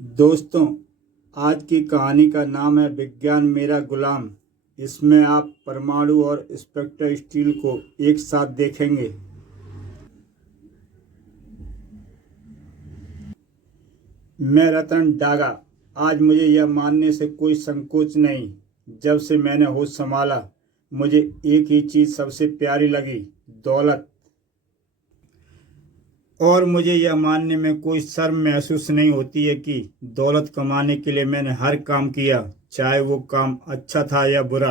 दोस्तों, आज की कहानी का नाम है विज्ञान मेरा गुलाम। इसमें आप परमाणु और स्पेक्टर स्टील को एक साथ देखेंगे। मैं रतन डागा। आज मुझे यह मानने से कोई संकोच नहीं, जब से मैंने होश संभाला मुझे एक ही चीज़ सबसे प्यारी लगी, दौलत। और मुझे यह मानने में कोई शर्म महसूस नहीं होती है कि दौलत कमाने के लिए मैंने हर काम किया, चाहे वो काम अच्छा था या बुरा।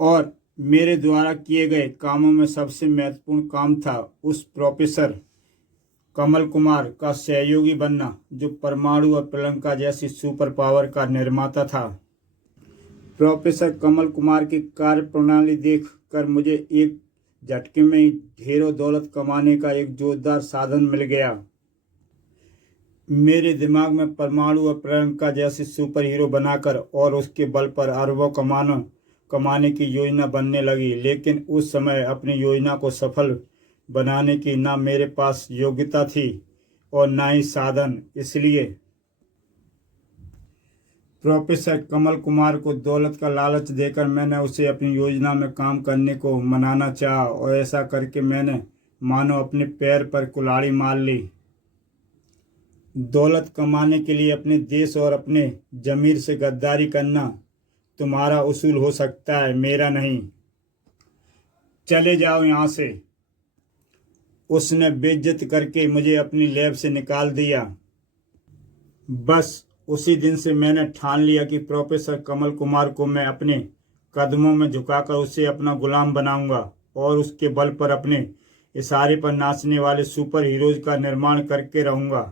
और मेरे द्वारा किए गए कामों में सबसे महत्वपूर्ण काम था उस प्रोफेसर कमल कुमार का सहयोगी बनना, जो परमाणु और प्रियंका जैसी सुपर पावर का निर्माता था। प्रोफेसर कमल कुमार की कार्य प्रणाली देख कर मुझे एक झटके में ही ढेरों दौलत कमाने का एक जोरदार साधन मिल गया। मेरे दिमाग में परमाणु और प्रियंका जैसी सुपर हीरो बनाकर और उसके बल पर अरबों कमाने की योजना बनने लगी। लेकिन उस समय अपनी योजना को सफल बनाने की ना मेरे पास योग्यता थी और ना ही साधन। इसलिए प्रोफेसर कमल कुमार को दौलत का लालच देकर मैंने उसे अपनी योजना में काम करने को मनाना चाहा, और ऐसा करके मैंने मानो अपने पैर पर कुल्हाड़ी मार ली। दौलत कमाने के लिए अपने देश और अपने जमीर से गद्दारी करना तुम्हारा उसूल हो सकता है, मेरा नहीं। चले जाओ यहाँ से। उसने बेइज्जत करके मुझे अपनी लैब से निकाल दिया। बस उसी दिन से मैंने ठान लिया कि प्रोफेसर कमल कुमार को मैं अपने कदमों में झुकाकर उसे अपना गुलाम बनाऊंगा और उसके बल पर अपने इशारे पर नाचने वाले सुपर हीरोज का निर्माण करके रहूंगा।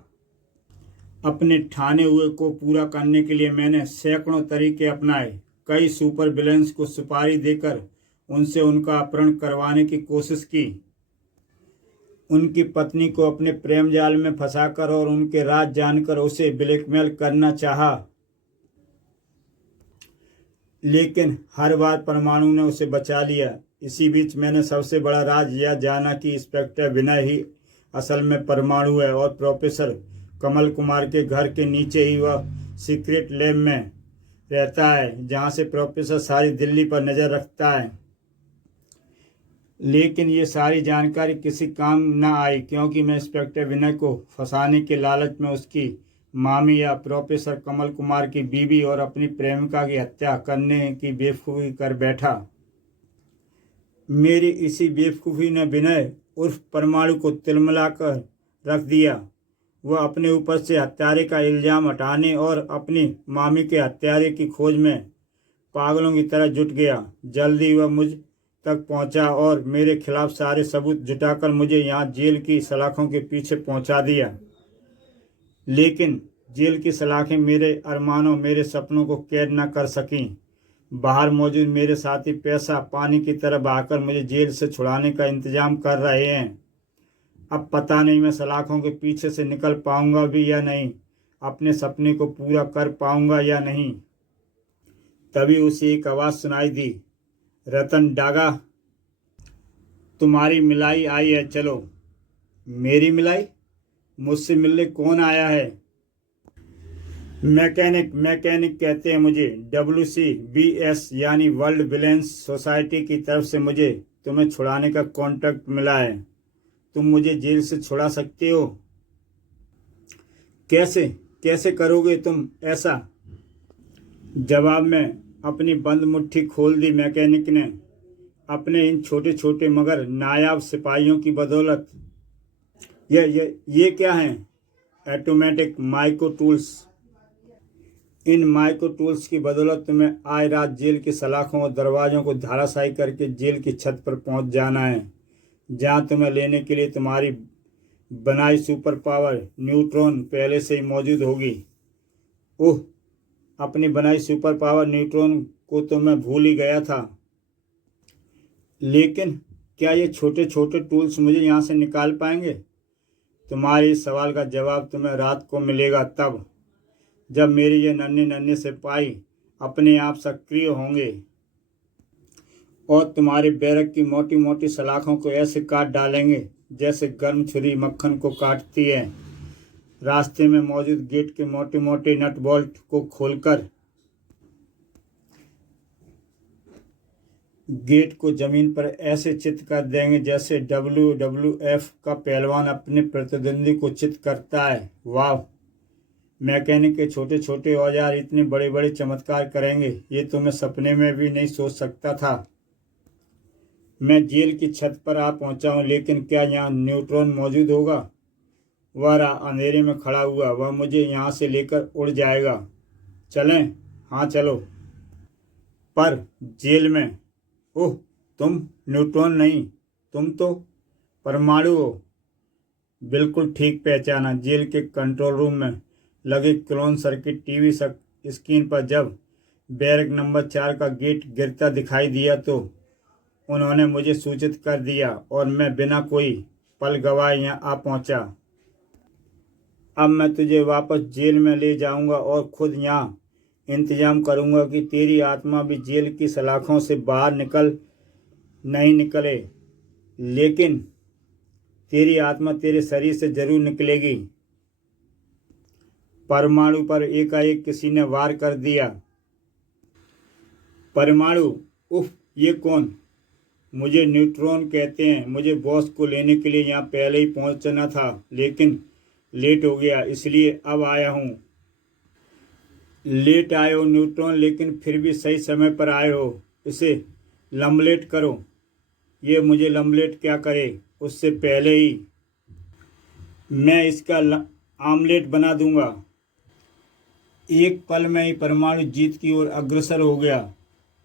अपने ठाने हुए को पूरा करने के लिए मैंने सैकड़ों तरीके अपनाए। कई सुपर विलेंस को सुपारी देकर उनसे उनका अपहरण करवाने की कोशिश की। उनकी पत्नी को अपने प्रेम जाल में फंसाकर और उनके राज जानकर उसे ब्लैकमेल करना चाहा। लेकिन हर बार परमाणु ने उसे बचा लिया। इसी बीच मैंने सबसे बड़ा राज यह जाना कि इंस्पेक्टर विनय ही असल में परमाणु है और प्रोफेसर कमल कुमार के घर के नीचे ही वह सीक्रेट लैब में रहता है, जहां से प्रोफेसर सारी दिल्ली पर नज़र रखता है। लेकिन ये सारी जानकारी किसी काम न आई, क्योंकि मैं इंस्पेक्टर विनय को फंसाने के लालच में उसकी मामी या प्रोफेसर कमल कुमार की बीवी और अपनी प्रेमिका की हत्या करने की बेवकूफ़ी कर बैठा। मेरी इसी बेवकूफ़ी ने विनय उर्फ परमाणु को तिलमिला कर रख दिया। वह अपने ऊपर से हत्यारे का इल्ज़ाम हटाने और अपनी मामी के हत्यारे की खोज में पागलों की तरह जुट गया। जल्दी वह मुझ तक पहुंचा और मेरे खिलाफ सारे सबूत जुटाकर मुझे यहाँ जेल की सलाखों के पीछे पहुंचा दिया। लेकिन जेल की सलाखें मेरे अरमानों, मेरे सपनों को कैद न कर सकीं। बाहर मौजूद मेरे साथी पैसा पानी की तरह बहाकर मुझे जेल से छुड़ाने का इंतजाम कर रहे हैं। अब पता नहीं मैं सलाखों के पीछे से निकल पाऊंगा भी या नहीं, अपने सपने को पूरा कर पाऊंगा या नहीं। तभी उसे एक आवाज़ सुनाई दी, रतन डागा, तुम्हारी मिलाई आई है, चलो। मेरी मिलाई? मुझसे मिलने कौन आया है? मैकेनिक कहते हैं मुझे। WCBS यानी वर्ल्ड विलेंस सोसाइटी की तरफ से मुझे तुम्हें छुड़ाने का कॉन्ट्रैक्ट मिला है। तुम मुझे जेल से छुड़ा सकते हो। कैसे करोगे तुम ऐसा? जवाब में अपनी बंद मुट्ठी खोल दी मैकेनिक ने, अपने इन छोटे छोटे मगर नायाब सिपाहियों की बदौलत। ये क्या हैं? Automatic micro tools. इन माइक्रो टूल्स की बदौलत तुम्हें आए रात जेल की सलाखों और दरवाजों को धाराशायी करके जेल की छत पर पहुंच जाना है, जहां तुम्हें लेने के लिए तुम्हारी बनाई सुपर पावर न्यूट्रॉन पहले से ही मौजूद होगी। ओह, अपनी बनाई सुपर पावर न्यूट्रॉन को तो मैं भूल ही गया था। लेकिन क्या ये छोटे छोटे टूल्स मुझे यहाँ से निकाल पाएंगे? तुम्हारे इस सवाल का जवाब तुम्हें रात को मिलेगा, तब जब मेरे ये नन्हे नन्हे सिपाही अपने आप सक्रिय होंगे और तुम्हारे बैरक की मोटी मोटी सलाखों को ऐसे काट डालेंगे जैसे गर्म छुरी मक्खन को काटती है। रास्ते में मौजूद गेट के मोटे मोटे नट बोल्ट को खोलकर गेट को जमीन पर ऐसे चित कर देंगे जैसे WWF का पहलवान अपने प्रतिद्वंदी को चित करता है। वाह, मैकेनिक के छोटे छोटे औजार इतने बड़े बड़े चमत्कार करेंगे, ये तो मैं सपने में भी नहीं सोच सकता था। मैं जेल की छत पर आ पहुंचा हूं, लेकिन क्या यहाँ न्यूट्रॉन मौजूद होगा? वह अंधेरे में खड़ा हुआ, वह मुझे यहाँ से लेकर उड़ जाएगा। चलें? हाँ चलो। पर जेल में? ओह, तुम न्यूट्रॉन नहीं, तुम तो परमाणु हो। बिल्कुल ठीक पहचाना। जेल के कंट्रोल रूम में लगे क्लोन सर्किट टीवी स्क्रीन पर जब बैरक नंबर 4 का गेट गिरता दिखाई दिया तो उन्होंने मुझे सूचित कर दिया और मैं बिना कोई पल गवाए यहाँ आ पहुँचा। अब मैं तुझे वापस जेल में ले जाऊंगा और खुद यहाँ इंतजाम करूंगा कि तेरी आत्मा भी जेल की सलाखों से बाहर नहीं निकले, लेकिन तेरी आत्मा तेरे शरीर से जरूर निकलेगी। परमाणु पर एकाएक किसी ने वार कर दिया। परमाणु? उफ, ये कौन? मुझे न्यूट्रॉन कहते हैं। मुझे बॉस को लेने के लिए यहाँ पहले ही पहुंचना था, लेकिन लेट हो गया, इसलिए अब आया हूँ। लेट आए हो न्यूट्रॉन, लेकिन फिर भी सही समय पर आए हो। इसे लम्बलेट करो। ये मुझे लम्बलेट क्या करे, उससे पहले ही मैं इसका आमलेट बना दूंगा। एक पल में ही परमाणु जीत की ओर अग्रसर हो गया।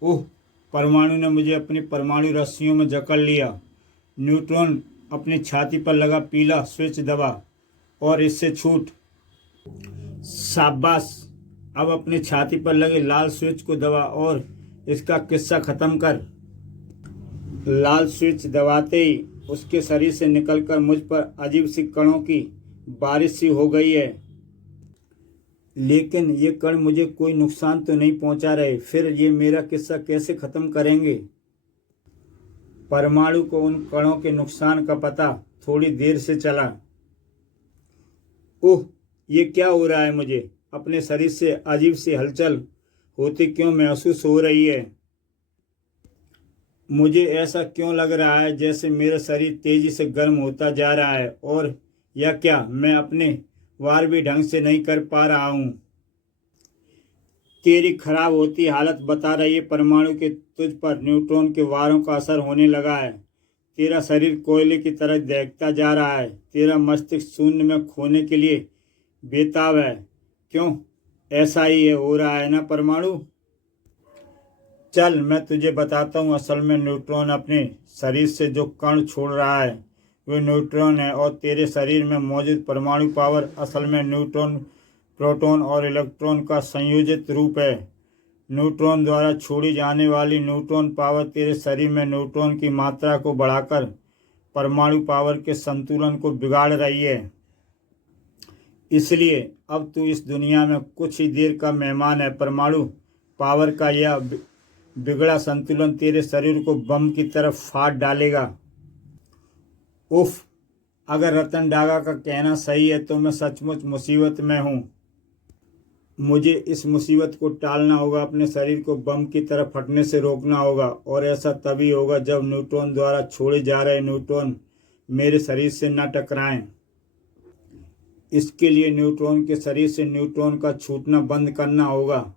ओह, परमाणु ने मुझे अपनी परमाणु रस्सियों में जकड़ लिया। न्यूट्रॉन अपनी छाती पर लगा पीला स्विच दबा और इससे छूट। शाबाश, अब अपनी छाती पर लगे लाल स्विच को दबा और इसका किस्सा खत्म कर। लाल स्विच दबाते ही उसके शरीर से निकलकर मुझ पर अजीब सी कणों की बारिश सी हो गई है। लेकिन ये कण मुझे कोई नुकसान तो नहीं पहुंचा रहे, फिर ये मेरा किस्सा कैसे खत्म करेंगे? परमाणु को उन कणों के नुकसान का पता थोड़ी देर से चला। ओह, ये क्या हो रहा है? मुझे अपने शरीर से अजीब सी हलचल होती क्यों महसूस हो रही है? मुझे ऐसा क्यों लग रहा है जैसे मेरा शरीर तेजी से गर्म होता जा रहा है? और या क्या मैं अपने वार भी ढंग से नहीं कर पा रहा हूँ? तेरी खराब होती हालत बता रही है परमाणु के तुझ पर न्यूट्रॉन के वारों का असर होने लगा है। तेरा शरीर कोयले की तरह दहकता जा रहा है। तेरा मस्तिष्क शून्य में खोने के लिए बेताब है। क्यों? ऐसा ही हो रहा है ना परमाणु? चल, मैं तुझे बताता हूँ। असल में न्यूट्रॉन अपने शरीर से जो कण छोड़ रहा है वे न्यूट्रॉन है, और तेरे शरीर में मौजूद परमाणु पावर असल में न्यूट्रॉन, प्रोटॉन और इलेक्ट्रॉन का संयोजित रूप है। न्यूट्रॉन द्वारा छोड़ी जाने वाली न्यूट्रॉन पावर तेरे शरीर में न्यूट्रॉन की मात्रा को बढ़ाकर परमाणु पावर के संतुलन को बिगाड़ रही है। इसलिए अब तू इस दुनिया में कुछ ही देर का मेहमान है। परमाणु पावर का यह बिगड़ा संतुलन तेरे शरीर को बम की तरफ फाड़ डालेगा। उफ, अगर रतन डागा का कहना सही है तो मैं सचमुच मुसीबत में हूँ। मुझे इस मुसीबत को टालना होगा, अपने शरीर को बम की तरफ फटने से रोकना होगा, और ऐसा तभी होगा जब न्यूट्रॉन द्वारा छोड़े जा रहे न्यूट्रॉन मेरे शरीर से न टकराएं। इसके लिए न्यूट्रॉन के शरीर से न्यूट्रॉन का छूटना बंद करना होगा,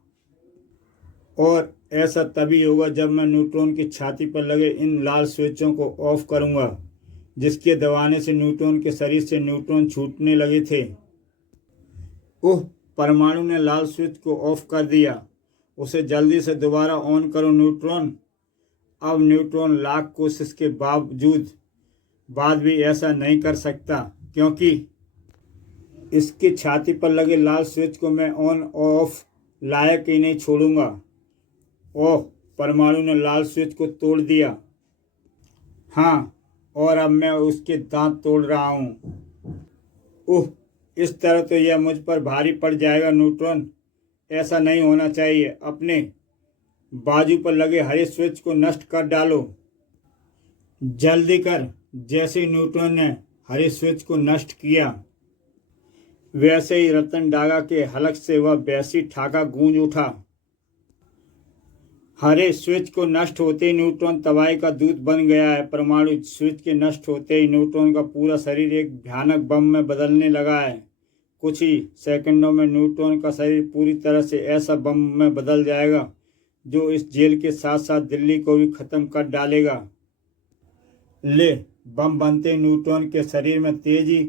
और ऐसा तभी होगा जब मैं न्यूट्रॉन की छाती पर लगे इन लाल स्विचों को ऑफ करूंगा, जिसके दबाने से न्यूट्रॉन के शरीर से न्यूट्रॉन छूटने लगे थे। ओह, परमाणु ने लाल स्विच को ऑफ कर दिया। उसे जल्दी से दोबारा ऑन करो न्यूट्रॉन। अब न्यूट्रॉन लाख कोशिश के बाद भी ऐसा नहीं कर सकता, क्योंकि इसकी छाती पर लगे लाल स्विच को मैं ऑन ऑफ लायक ही नहीं छोड़ूंगा। ओह, परमाणु ने लाल स्विच को तोड़ दिया। हाँ, और अब मैं उसके दांत तोड़ रहा हूँ। ओह, इस तरह तो यह मुझ पर भारी पड़ जाएगा न्यूट्रॉन। ऐसा नहीं होना चाहिए। अपने बाजू पर लगे हरे स्विच को नष्ट कर डालो। जल्दी कर। जैसे न्यूट्रॉन ने हरे स्विच को नष्ट किया, वैसे ही रतन डागा के हलक से वह वैसी ठाका गूंज उठा। हरे स्विच को नष्ट होते ही न्यूट्रॉन तबाही का दूत बन गया है। परमाणु स्विच के नष्ट होते ही न्यूट्रॉन का पूरा शरीर एक भयानक बम में बदलने लगा है। कुछ ही सेकंडों में न्यूट्रॉन का शरीर पूरी तरह से ऐसा बम में बदल जाएगा जो इस जेल के साथ साथ दिल्ली को भी खत्म कर डालेगा। ले, बम बनते न्यूट्रॉन के शरीर में तेजी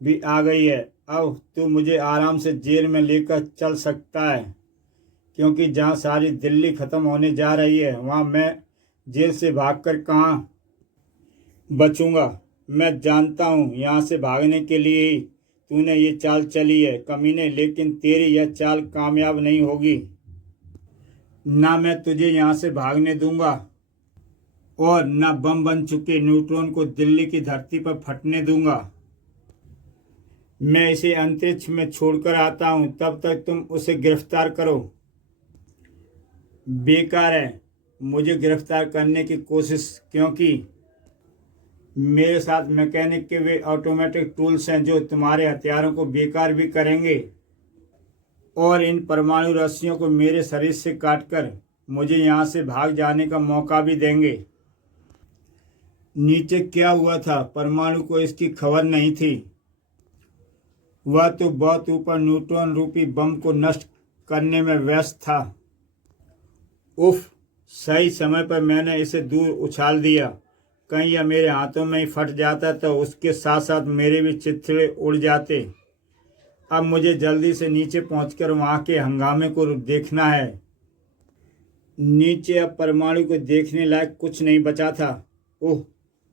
भी आ गई है। अब तू मुझे आराम से जेल में लेकर चल सकता है, क्योंकि जहाँ सारी दिल्ली खत्म होने जा रही है वहाँ मैं जेल से भागकर कहाँ बचूंगा। मैं जानता हूँ यहाँ से भागने के लिए ही तूने ये चाल चली है कमीने, लेकिन तेरी यह चाल कामयाब नहीं होगी। ना मैं तुझे यहाँ से भागने दूंगा और न बम बन चुके न्यूट्रॉन को दिल्ली की धरती पर फटने दूंगा। मैं इसे अंतरिक्ष में छोड़कर आता हूं, तब तक तुम उसे गिरफ्तार करो। बेकार है मुझे गिरफ्तार करने की कोशिश, क्योंकि मेरे साथ मैकेनिक के वे ऑटोमेटिक टूल्स हैं जो तुम्हारे हथियारों को बेकार भी करेंगे और इन परमाणु रस्सियों को मेरे शरीर से काटकर मुझे यहाँ से भाग जाने का मौका भी देंगे। नीचे क्या हुआ था परमाणु को इसकी खबर नहीं थी। वह तो बहुत ऊपर न्यूट्रॉन रूपी बम को नष्ट करने में व्यस्त था। उफ, सही समय पर मैंने इसे दूर उछाल दिया। कहीं यह मेरे हाथों में ही फट जाता तो उसके साथ साथ मेरे भी चिथड़े उड़ जाते। अब मुझे जल्दी से नीचे पहुंचकर वहां के हंगामे को देखना है। नीचे अब परमाणु को देखने लायक कुछ नहीं बचा था। ओह,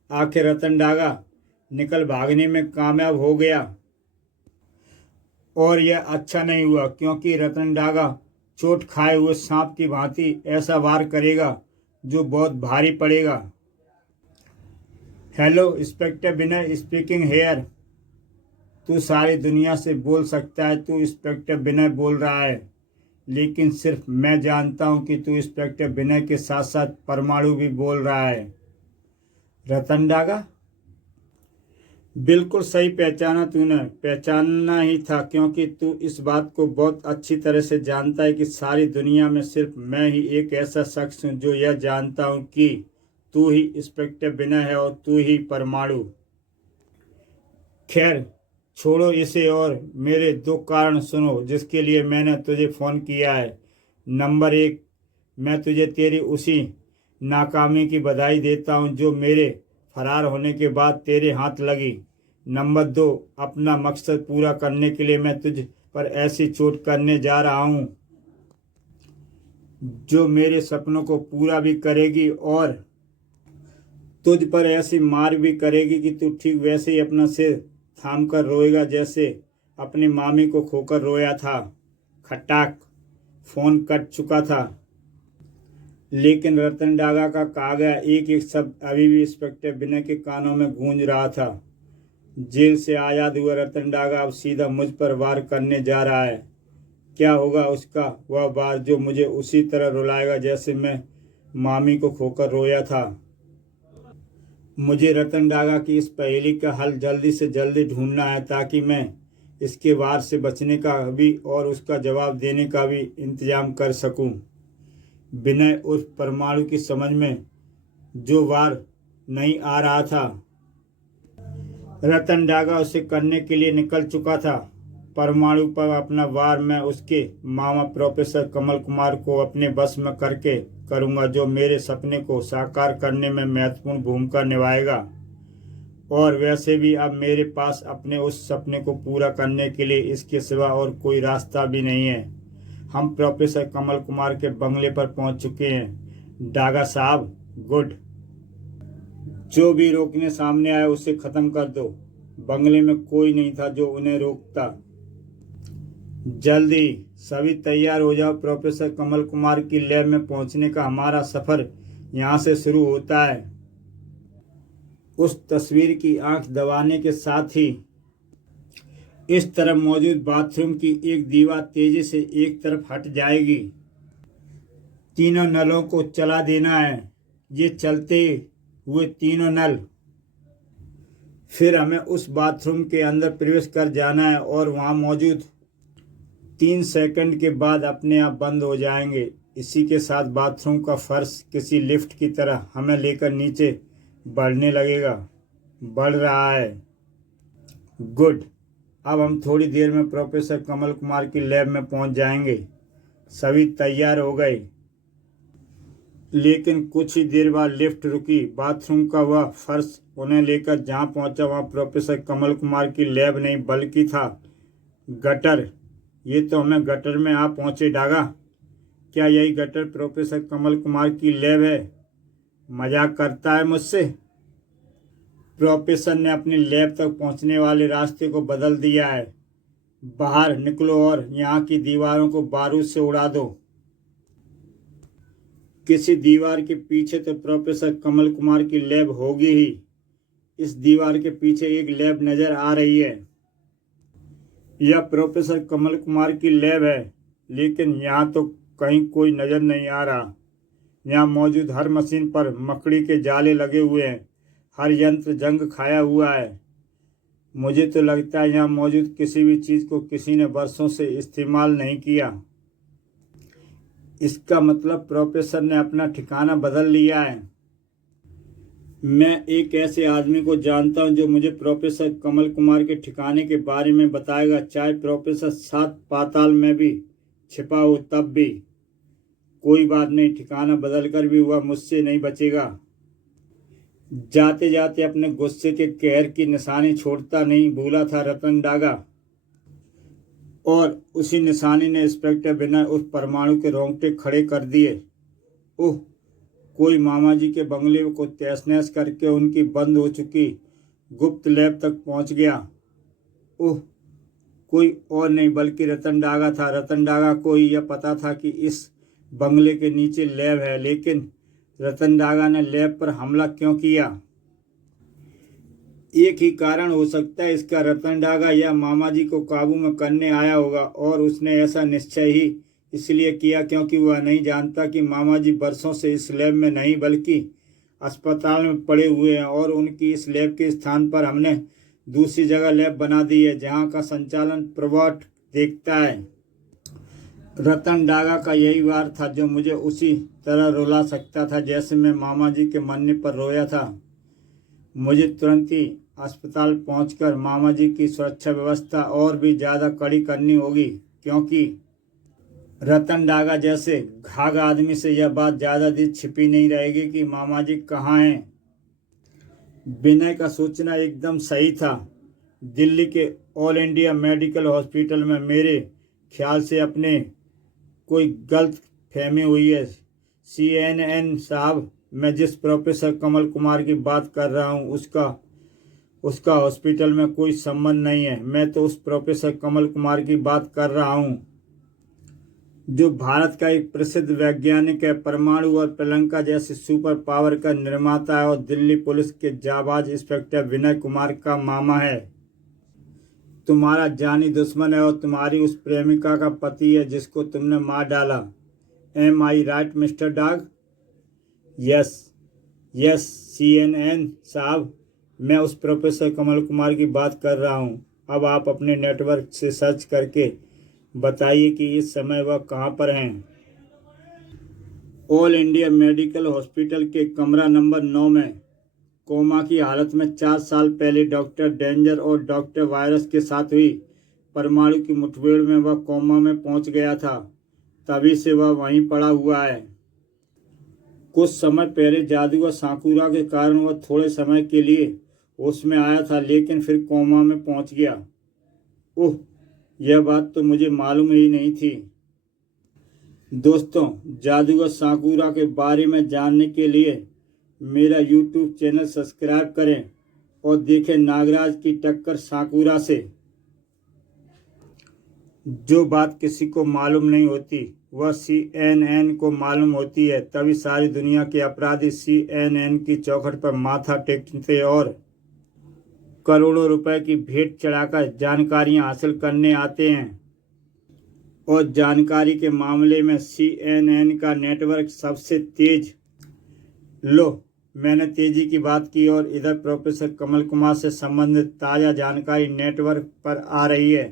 आखिर रतन डागा निकल भागने में कामयाब हो गया। और यह अच्छा नहीं हुआ, क्योंकि रतन डागा चोट खाए हुए सांप की भांति ऐसा वार करेगा जो बहुत भारी पड़ेगा। हेलो, इंस्पेक्टर विनय स्पीकिंग हेयर। तू सारी दुनिया से बोल सकता है तू इंस्पेक्टर विनय बोल रहा है, लेकिन सिर्फ मैं जानता हूं कि तू इंस्पेक्टर विनय के साथ साथ परमाणु भी बोल रहा है। रतन डागा, बिल्कुल सही पहचाना तूने। पहचानना ही था, क्योंकि तू इस बात को बहुत अच्छी तरह से जानता है कि सारी दुनिया में सिर्फ मैं ही एक ऐसा शख्स हूँ जो यह जानता हूँ कि तू ही इंस्पेक्टर विनय है और तू ही परमाणु। खैर छोड़ो इसे और मेरे दो कारण सुनो जिसके लिए मैंने तुझे फ़ोन किया है। नंबर 1, मैं तुझे तेरी उसी नाकामी की बधाई देता हूँ जो मेरे फरार होने के बाद तेरे हाथ लगी। नंबर 2, अपना मकसद पूरा करने के लिए मैं तुझ पर ऐसी चोट करने जा रहा हूँ जो मेरे सपनों को पूरा भी करेगी और तुझ पर ऐसी मार भी करेगी कि तू ठीक वैसे ही अपना सिर थाम कर रोएगा जैसे अपनी मामी को खोकर रोया था। खटाक, फोन कट चुका था, लेकिन रतन डागा का कहा गया एक एक शब्द अभी भी इंस्पेक्टर विनय के कानों में गूंज रहा था। जेल से आज़ाद हुआ रतन डागा अब सीधा मुझ पर वार करने जा रहा है। क्या होगा उसका वह वार जो मुझे उसी तरह रुलाएगा जैसे मैं मामी को खोकर रोया था। मुझे रतन डागा की इस पहेली का हल जल्दी से जल्दी ढूंढना है, ताकि मैं इसके वार से बचने का भी और उसका जवाब देने का भी इंतजाम कर सकूं। विनय उस परमाणु की समझ में जो वार नहीं आ रहा था, रतन डागा उसे करने के लिए निकल चुका था। परमाणु पर अपना वार मैं उसके मामा प्रोफेसर कमल कुमार को अपने बस में करके करूंगा, जो मेरे सपने को साकार करने में महत्वपूर्ण भूमिका निभाएगा। और वैसे भी अब मेरे पास अपने उस सपने को पूरा करने के लिए इसके सिवा और कोई रास्ता भी नहीं है। हम प्रोफेसर कमल कुमार के बंगले पर पहुंच चुके हैं। डागा साहब, गुड। जो भी रोकने सामने आए उसे खत्म कर दो। बंगले में कोई नहीं था जो उन्हें रोकता। जल्दी सभी तैयार हो जाओ। प्रोफेसर कमल कुमार की लैब में पहुंचने का हमारा सफर यहाँ से शुरू होता है। उस तस्वीर की आंख दबाने के साथ ही इस तरफ मौजूद बाथरूम की एक दीवार तेजी से एक तरफ हट जाएगी। तीनों नलों को चला देना है। ये चलते हुए तीनों नल फिर हमें उस बाथरूम के अंदर प्रवेश कर जाना है और वहाँ मौजूद 3 सेकंड के बाद अपने आप बंद हो जाएंगे। इसी के साथ बाथरूम का फर्श किसी लिफ्ट की तरह हमें लेकर नीचे बढ़ने लगेगा। बढ़ रहा है। गुड। अब हम थोड़ी देर में प्रोफेसर कमल कुमार की लैब में पहुंच जाएंगे। सभी तैयार हो गए, लेकिन कुछ ही देर बाद लिफ्ट रुकी। बाथरूम का वह फर्श उन्हें लेकर जहां पहुंचा वहां प्रोफेसर कमल कुमार की लैब नहीं बल्कि था गटर। ये तो हमें गटर में आ पहुंचे डागा। क्या यही गटर प्रोफेसर कमल कुमार की लैब है? मजाक करता है मुझसे? प्रोफेसर ने अपनी लैब तक पहुंचने वाले रास्ते को बदल दिया है। बाहर निकलो और यहाँ की दीवारों को बारूद से उड़ा दो। किसी दीवार के पीछे तो प्रोफेसर कमल कुमार की लैब होगी ही। इस दीवार के पीछे एक लैब नजर आ रही है। यह प्रोफेसर कमल कुमार की लैब है, लेकिन यहाँ तो कहीं कोई नजर नहीं आ रहा। यहाँ मौजूद हर मशीन पर मकड़ी के जाले लगे हुए हैं। हर यंत्र जंग खाया हुआ है। मुझे तो लगता है यहाँ मौजूद किसी भी चीज़ को किसी ने वर्षों से इस्तेमाल नहीं किया। इसका मतलब प्रोफेसर ने अपना ठिकाना बदल लिया है। मैं एक ऐसे आदमी को जानता हूँ जो मुझे प्रोफेसर कमल कुमार के ठिकाने के बारे में बताएगा, चाहे प्रोफेसर 7 पाताल में भी छिपा हो तब भी। कोई बात नहीं, ठिकाना बदलकर भी वह मुझसे नहीं बचेगा। जाते जाते अपने गुस्से के कहर की निशानी छोड़ता नहीं भूला था रतन डागा, और उसी निशानी ने इंस्पेक्टर विनय उस परमाणु के रोंगटे खड़े कर दिए। ओह, कोई मामा जी के बंगले को तहस नहस करके उनकी बंद हो चुकी गुप्त लैब तक पहुंच गया। ओह, कोई और नहीं बल्कि रतन डागा था। रतन डागा को ही यह पता था कि इस बंगले के नीचे लैब है, लेकिन रतन डागा ने लैब पर हमला क्यों किया? एक ही कारण हो सकता है इसका। रतन डागा या मामा जी को काबू में करने आया होगा, और उसने ऐसा निश्चय ही इसलिए किया क्योंकि वह नहीं जानता कि मामा जी वर्षों से इस लैब में नहीं बल्कि अस्पताल में पड़े हुए हैं, और उनकी इस लैब के स्थान पर हमने दूसरी जगह लैब बना दी है जहां का संचालन प्रवर्ट देखता है। रतन डागा का यही वार था जो मुझे उसी तरह रुला सकता था जैसे मैं मामा जी के मरने पर रोया था। मुझे तुरंत ही अस्पताल पहुंचकर मामा जी की सुरक्षा व्यवस्था और भी ज़्यादा कड़ी करनी होगी, क्योंकि रतन डागा जैसे घाघ आदमी से यह बात ज़्यादा देर छिपी नहीं रहेगी कि मामा जी कहाँ हैं। विनय का सोचना एकदम सही था। दिल्ली के ऑल इंडिया मेडिकल हॉस्पिटल में मेरे ख्याल से अपने कोई गलत फहमी हुई है। CNN साहब, मैं जिस प्रोफेसर कमल कुमार की बात कर रहा हूँ उसका हॉस्पिटल में कोई संबंध नहीं है। मैं तो उस प्रोफेसर कमल कुमार की बात कर रहा हूँ जो भारत का एक प्रसिद्ध वैज्ञानिक है, परमाणु और प्लंका जैसे सुपर पावर का निर्माता है, और दिल्ली पुलिस के जाबाज इंस्पेक्टर विनय कुमार का मामा है। तुम्हारा जानी दुश्मन है और तुम्हारी उस प्रेमिका का पति है जिसको तुमने मार डाला। Am I right, mister dog? Yes CNN साहब, मैं उस प्रोफेसर कमल कुमार की बात कर रहा हूँ। अब आप अपने नेटवर्क से सर्च करके बताइए कि इस समय वह कहाँ पर हैं। ऑल इंडिया मेडिकल हॉस्पिटल के कमरा नंबर 9 में कोमा की हालत में 4 साल पहले डॉक्टर डेंजर और डॉक्टर वायरस के साथ हुई परमाणु की मुठभेड़ में वह कोमा में पहुंच गया था। तभी से वह वहीं पड़ा हुआ है। कुछ समय पहले जादूगर साकुरा के कारण वह थोड़े समय के लिए होश में आया था, लेकिन फिर कोमा में पहुंच गया। ओह, यह बात तो मुझे मालूम ही नहीं थी। दोस्तों, जादूगर साकुरा के बारे में जानने के लिए मेरा YouTube चैनल सब्सक्राइब करें और देखें नागराज की टक्कर साकुरा से। जो बात किसी को मालूम नहीं होती वह CNN को मालूम होती है, तभी सारी दुनिया के अपराधी CNN की चौखट पर माथा टेकते और करोड़ों रुपए की भेंट चढ़ाकर जानकारियां हासिल करने आते हैं। और जानकारी के मामले में CNN का नेटवर्क सबसे तेज। लो, मैंने तेजी की बात की और इधर प्रोफेसर कमल कुमार से संबंधित ताज़ा जानकारी नेटवर्क पर आ रही है।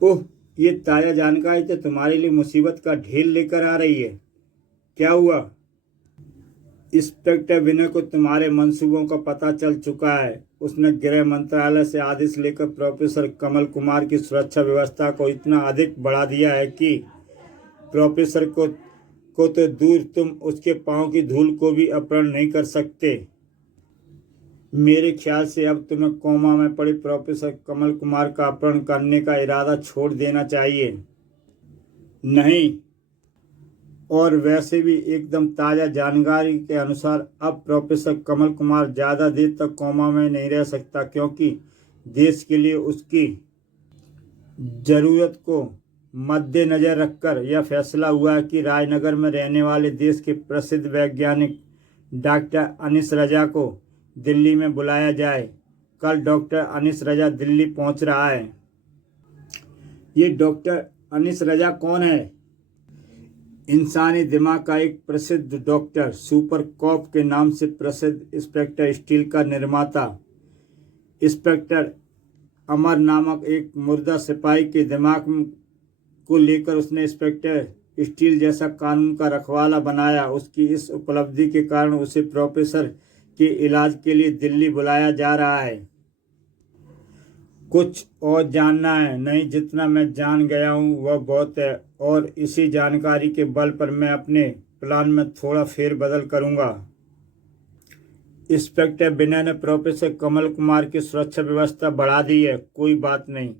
ओह, ये ताज़ा जानकारी तो तुम्हारे लिए मुसीबत का ढेर लेकर आ रही है। क्या हुआ? इंस्पेक्टर विनय को तुम्हारे मंसूबों का पता चल चुका है। उसने गृह मंत्रालय से आदेश लेकर प्रोफेसर कमल कुमार की सुरक्षा व्यवस्था को इतना अधिक बढ़ा दिया है कि प्रोफेसर को तो दूर, तुम उसके पांव की धूल को भी अपहरण नहीं कर सकते। मेरे ख्याल से अब तुम्हें कोमा में पड़े प्रोफेसर कमल कुमार का अपहरण करने का इरादा छोड़ देना चाहिए। नहीं, और वैसे भी एकदम ताज़ा जानकारी के अनुसार अब प्रोफेसर कमल कुमार ज़्यादा देर तक कोमा में नहीं रह सकता, क्योंकि देश के लिए उसकी ज़रूरत को मद्देनज़र रखकर यह फैसला हुआ कि राजनगर में रहने वाले देश के प्रसिद्ध वैज्ञानिक डॉक्टर अनीस रजा को दिल्ली में बुलाया जाए। कल डॉक्टर अनीस रजा दिल्ली पहुंच रहा है। ये डॉक्टर अनीस रजा कौन है? इंसानी दिमाग का एक प्रसिद्ध डॉक्टर, सुपर कॉप के नाम से प्रसिद्ध इंस्पेक्टर स्टील का निर्माता। इंस्पेक्टर अमर नामक एक मुर्दा सिपाही के दिमाग को लेकर उसने इंस्पेक्टर स्टील जैसा कानून का रखवाला बनाया। उसकी इस उपलब्धि के कारण उसे प्रोफेसर के इलाज के लिए दिल्ली बुलाया जा रहा है। कुछ और जानना है? नहीं, जितना मैं जान गया हूँ वह बहुत है, और इसी जानकारी के बल पर मैं अपने प्लान में थोड़ा फेरबदल करूँगा। इंस्पेक्टर विनय ने प्रोफेसर कमल कुमार की सुरक्षा व्यवस्था बढ़ा दी है। कोई बात नहीं,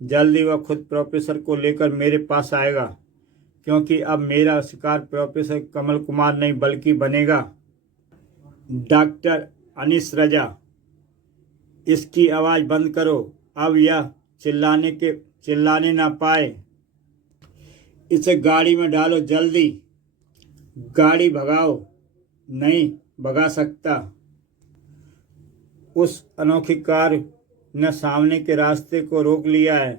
जल्दी वह खुद प्रोफेसर को लेकर मेरे पास आएगा, क्योंकि अब मेरा शिकार प्रोफेसर कमल कुमार नहीं बल्कि बनेगा डॉक्टर अनीस रजा। इसकी आवाज़ बंद करो, अब यह चिल्लाने ना पाए। इसे गाड़ी में डालो जल्दी। गाड़ी भगाओ। नहीं भगा सकता। उस अनोखी कार ने सामने के रास्ते को रोक लिया है।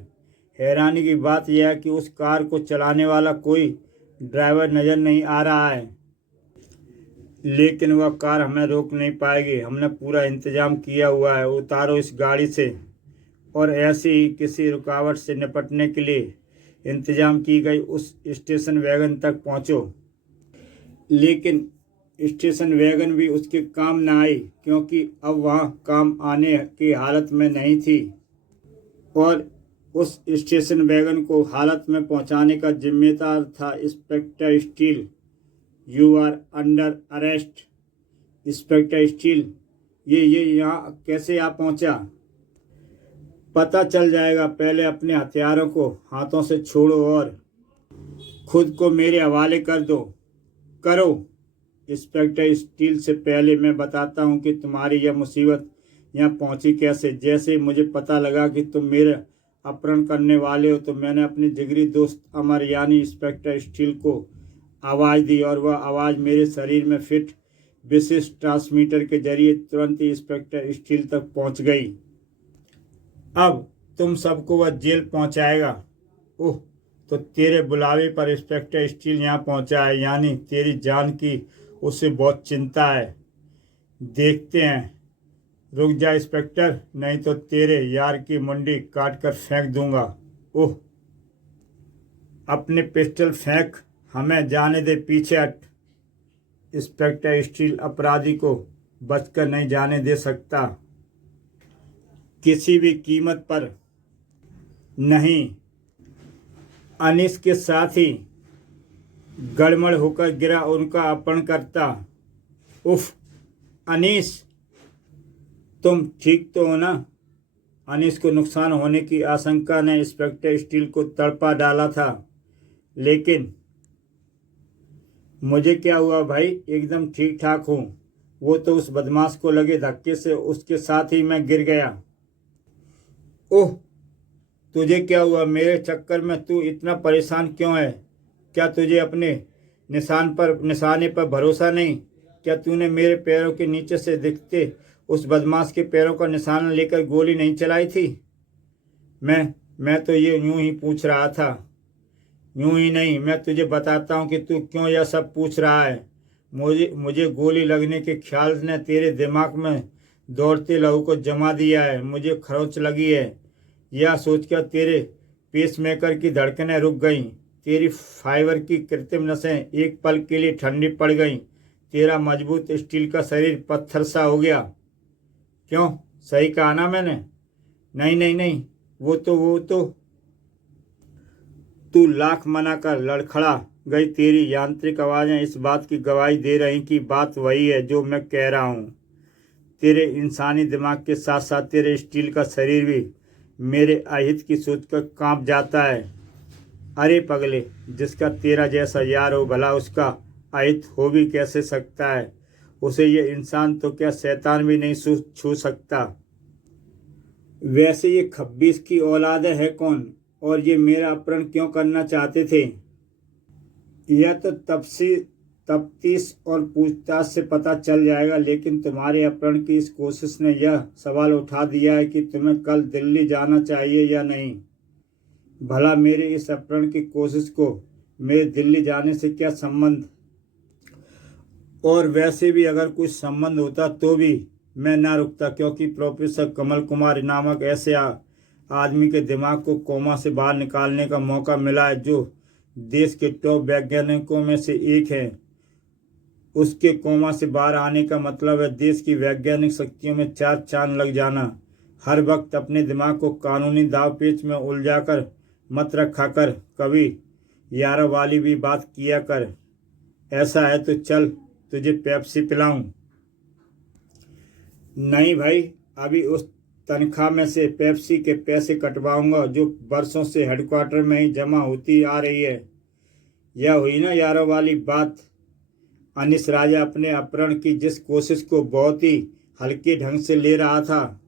हैरानी की बात यह है कि उस कार को चलाने वाला कोई ड्राइवर नज़र नहीं आ रहा है, लेकिन वह कार हमें रोक नहीं पाएगी। हमने पूरा इंतजाम किया हुआ है। उतारो इस गाड़ी से, और ऐसे ही किसी रुकावट से निपटने के लिए इंतजाम की गई उस स्टेशन वैगन तक पहुंचो। लेकिन स्टेशन वैगन भी उसके काम न आई, क्योंकि अब वहाँ काम आने की हालत में नहीं थी, और उस स्टेशन वैगन को हालत में पहुंचाने का जिम्मेदार था inspector Steel. You are under arrest. Inspector Steel, ये यहाँ कैसे आ पहुंचा? पता चल जाएगा। पहले अपने हथियारों को हाथों से छोड़ो और खुद को मेरे हवाले कर दो। करो। इंस्पेक्टर स्टील, से पहले मैं बताता हूँ कि तुम्हारी यह मुसीबत यहाँ पहुँची कैसे। जैसे मुझे पता लगा कि तुम मेरे अपहरण करने वाले हो, तो मैंने अपने जिगरी दोस्त अमर यानी इंस्पेक्टर स्टील को आवाज़ दी, और वह आवाज़ मेरे शरीर में फिट विशिष्ट ट्रांसमीटर के जरिए तुरंत ही इंस्पेक्टर स्टील तक पहुँच गई। अब तुम सबको वह जेल पहुँचाएगा। ओह, तो तेरे बुलावे पर इंस्पेक्टर स्टील यहाँ पहुँचा है, यानी तेरी जान की उसे बहुत चिंता है। देखते हैं। रुक जा इंस्पेक्टर, नहीं तो तेरे यार की मुंडी काट कर फेंक दूंगा। ओह, अपने पिस्टल फेंक, हमें जाने दे, पीछे हट। इंस्पेक्टर स्टील अपराधी को बचकर नहीं जाने दे सकता, किसी भी कीमत पर नहीं। अनीस के साथ ही गड़बड़ होकर गिरा उनका अपहरण करता। उफ, अनीस, तुम ठीक तो हो ना? अनीस को नुकसान होने की आशंका ने इंस्पेक्टर स्टील को तड़पा डाला था। लेकिन मुझे क्या हुआ भाई, एकदम ठीक ठाक हूँ। वो तो उस बदमाश को लगे धक्के से उसके साथ ही मैं गिर गया। ओह, तुझे क्या हुआ? मेरे चक्कर में तू इतना परेशान क्यों है? क्या तुझे अपने निशाने पर भरोसा नहीं? क्या तूने मेरे पैरों के नीचे से दिखते उस बदमाश के पैरों का निशाना लेकर गोली नहीं चलाई थी? मैं तो ये यूं ही पूछ रहा था। यूं ही नहीं, मैं तुझे बताता हूँ कि तू क्यों यह सब पूछ रहा है। मुझे गोली लगने के ख्याल ने तेरे दिमाग में दौड़ते लहू को जमा दिया है। मुझे खरोच लगी है। यह सोचकर तेरे पेसमेकर की धड़कनें रुक गईं। तेरी फाइबर की कृत्रिम नसें एक पल के लिए ठंडी पड़ गईं। तेरा मजबूत स्टील का शरीर पत्थर सा हो गया। क्यों, सही कहा ना मैंने? नहीं नहीं नहीं, वो तो तू लाख मना कर लड़खड़ा गई। तेरी यांत्रिक आवाज़ें इस बात की गवाही दे रही कि बात वही है जो मैं कह रहा हूँ। तेरे इंसानी दिमाग के साथ साथ तेरे स्टील का शरीर भी मेरे अहित की सोचकर कांप जाता है। अरे पगले, जिसका तेरा जैसा यार हो भला उसका अहित हो भी कैसे सकता है? उसे ये इंसान तो क्या शैतान भी नहीं छू सकता। वैसे ये खब्बीस की औलाद है कौन, और ये मेरा अपहरण क्यों करना चाहते थे? यह तो तफ्तीश और पूछताछ से पता चल जाएगा, लेकिन तुम्हारे अपहरण की इस कोशिश ने यह सवाल उठा दिया है कि तुम्हें कल दिल्ली जाना चाहिए या नहीं। भला मेरे इस अपहरण की कोशिश को मेरे दिल्ली जाने से क्या संबंध? और वैसे भी अगर कुछ संबंध होता तो भी मैं ना रुकता, क्योंकि प्रोफेसर कमल कुमार नामक ऐसे आदमी के दिमाग को कोमा से बाहर निकालने का मौका मिला है जो देश के टॉप वैज्ञानिकों में से एक है। उसके कोमा से बाहर आने का मतलब है देश की वैज्ञानिक शक्तियों में चार चांद लग जाना। हर वक्त अपने दिमाग को कानूनी दाव पेच में उलझाकर मत रखा कर, कभी यारों वाली भी बात किया कर। ऐसा है तो चल तुझे पेप्सी पिलाऊं। नहीं भाई, अभी उस तनख्वाह में से पेप्सी के पैसे कटवाऊंगा जो बरसों से हेडक्वार्टर में ही जमा होती आ रही है। यह हुई ना यारों वाली बात। अनिस राजा अपने अपहरण की जिस कोशिश को बहुत ही हल्के ढंग से ले रहा था।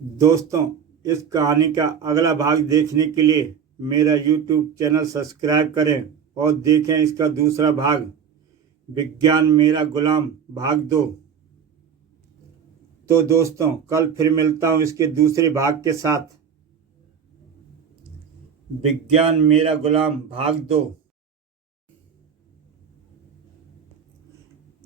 दोस्तों, इस कहानी का अगला भाग देखने के लिए मेरा YouTube चैनल सब्सक्राइब करें और देखें इसका दूसरा भाग, विज्ञान मेरा गुलाम भाग 2। तो दोस्तों, कल फिर मिलता हूँ इसके दूसरे भाग के साथ, विज्ञान मेरा गुलाम भाग 2।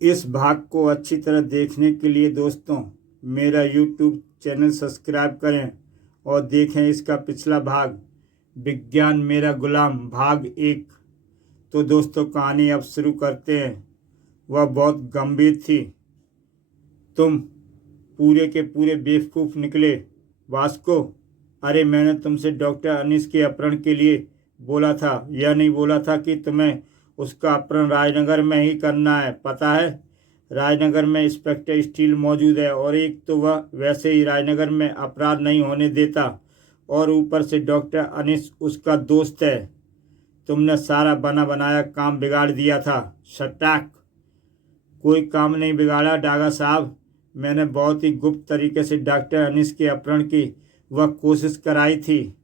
इस भाग को अच्छी तरह देखने के लिए दोस्तों मेरा YouTube चैनल सब्सक्राइब करें और देखें इसका पिछला भाग, विज्ञान मेरा गुलाम भाग 1। तो दोस्तों, कहानी अब शुरू करते हैं। वह बहुत गंभीर थी। तुम पूरे के पूरे बेवकूफ़ निकले वास्को। अरे, मैंने तुमसे डॉक्टर अनीस के अपहरण के लिए बोला था, यह नहीं बोला था कि तुम्हें उसका अपहरण राजनगर में ही करना है। पता है, राजनगर में इंस्पेक्टर स्टील मौजूद है, और एक तो वह वैसे ही राजनगर में अपराध नहीं होने देता, और ऊपर से डॉक्टर अनीस उसका दोस्त है। तुमने सारा बना बनाया काम बिगाड़ दिया था। शटाक। कोई काम नहीं बिगाड़ा डागा साहब। मैंने बहुत ही गुप्त तरीके से डॉक्टर अनीस के अपहरण की वह कोशिश कराई थी।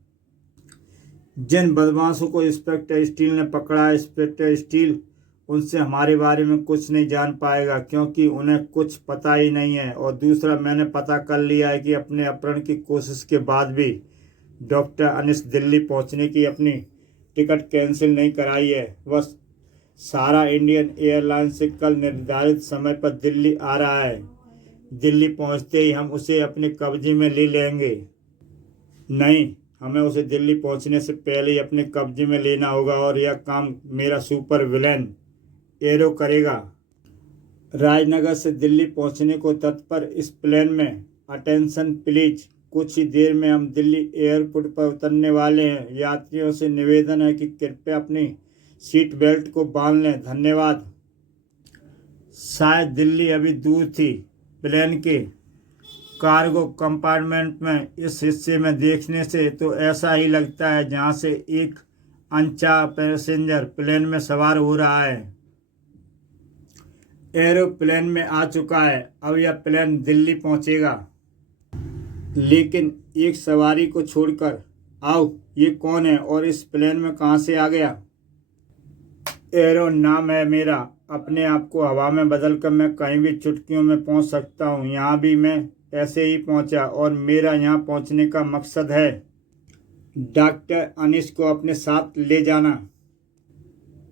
जिन बदमाशों को इंस्पेक्टर स्टील ने पकड़ा, इंस्पेक्टर स्टील उनसे हमारे बारे में कुछ नहीं जान पाएगा, क्योंकि उन्हें कुछ पता ही नहीं है। और दूसरा, मैंने पता कर लिया है कि अपने अपहरण की कोशिश के बाद भी डॉक्टर अनीस दिल्ली पहुंचने की अपनी टिकट कैंसिल नहीं कराई है। वह सारा इंडियन एयरलाइंस से कल निर्धारित समय पर दिल्ली आ रहा है। दिल्ली पहुंचते ही हम उसे अपने कब्जे में ले लेंगे। नहीं, हमें उसे दिल्ली पहुंचने से पहले ही अपने कब्जे में लेना होगा, और यह काम मेरा सुपर विलेन एरो करेगा। राजनगर से दिल्ली पहुंचने को तत्पर इस प्लेन में अटेंशन प्लीज। कुछ ही देर में हम दिल्ली एयरपोर्ट पर उतरने वाले हैं। यात्रियों से निवेदन है कि कृपया अपनी सीट बेल्ट को बांध लें। धन्यवाद। शायद दिल्ली अभी दूर थी। प्लेन के कार्गो कंपार्टमेंट में इस हिस्से में देखने से तो ऐसा ही लगता है जहां से एक अनचाहा पैसेंजर प्लेन में सवार हो रहा है। एरोप्लेन में आ चुका है। अब यह प्लेन दिल्ली पहुंचेगा, लेकिन एक सवारी को छोड़कर। आओ, ये कौन है और इस प्लेन में कहां से आ गया? एरो नाम है मेरा। अपने आप को हवा में बदलकर मैं कहीं भी चुटकियों में पहुंच सकता हूं। यहाँ भी मैं ऐसे ही पहुंचा, और मेरा यहाँ पहुंचने का मकसद है डॉक्टर अनीस को अपने साथ ले जाना।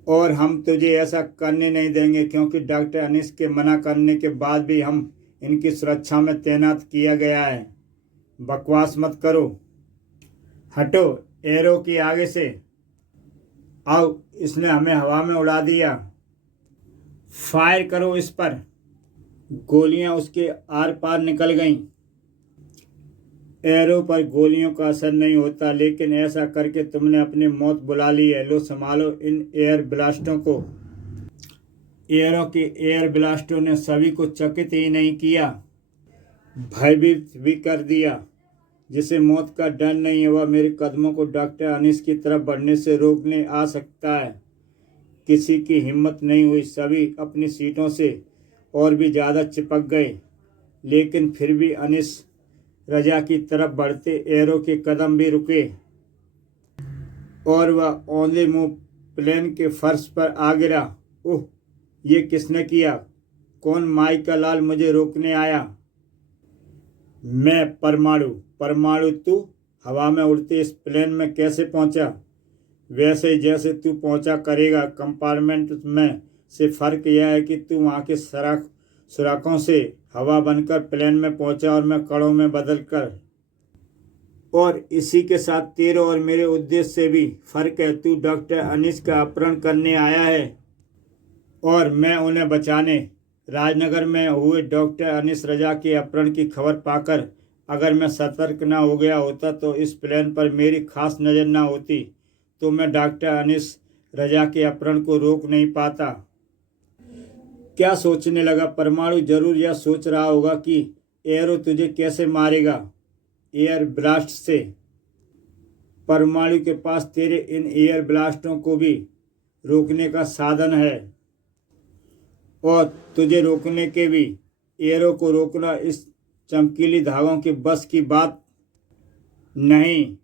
और हम तुझे ऐसा करने नहीं देंगे, क्योंकि डॉक्टर अनीस के मना करने के बाद भी हम इनकी सुरक्षा में तैनात किया गया है। बकवास मत करो, हटो एरो की आगे से। आओ, इसने हमें हवा में उड़ा दिया, फायर करो इस पर। गोलियां उसके आर पार निकल गईं। एरो पर गोलियों का असर नहीं होता, लेकिन ऐसा करके तुमने अपनी मौत बुला ली है। लो संभालो इन एयर ब्लास्टों को। एरो के एयर ब्लास्टों ने सभी को चकित ही नहीं किया, भयभीत भी कर दिया। जिसे मौत का डर नहीं है, वह मेरे कदमों को डॉक्टर अनीस की तरफ बढ़ने से रोकने आ सकता है। किसी की हिम्मत नहीं हुई, सभी अपनी सीटों से और भी ज़्यादा चिपक गए। लेकिन फिर भी अनीस रजा की तरफ बढ़ते एरो के कदम भी रुके और वह औंधे मुंह प्लेन के फर्श पर आ गिरा। ओह, ये किसने किया? कौन माई का लाल मुझे रोकने आया? मैं परमाणु तू हवा में उड़ते इस प्लेन में कैसे पहुंचा? वैसे ही जैसे तू पहुंचा करेगा कंपार्टमेंट में। से फर्क यह है कि तू वहाँ के सुराखों से हवा बनकर प्लेन में पहुंचा और मैं कणों में बदल कर। और इसी के साथ तेरे और मेरे उद्देश्य से भी फर्क है। तू डॉक्टर अनीस का अपहरण करने आया है और मैं उन्हें बचाने। राजनगर में हुए डॉक्टर अनीस रजा के अपहरण की खबर पाकर अगर मैं सतर्क न हो गया होता तो इस प्लेन पर मेरी खास नज़र न होती, तो मैं डॉक्टर अनीस रजा के अपहरण को रोक नहीं पाता। क्या सोचने लगा? परमाणु जरूर यह सोच रहा होगा कि एरो तुझे कैसे मारेगा, एयर ब्लास्ट से। परमाणु के पास तेरे इन एयर ब्लास्टों को भी रोकने का साधन है और तुझे रोकने के भी। एरो को रोकना इस चमकीली धागों के बस की बात नहीं।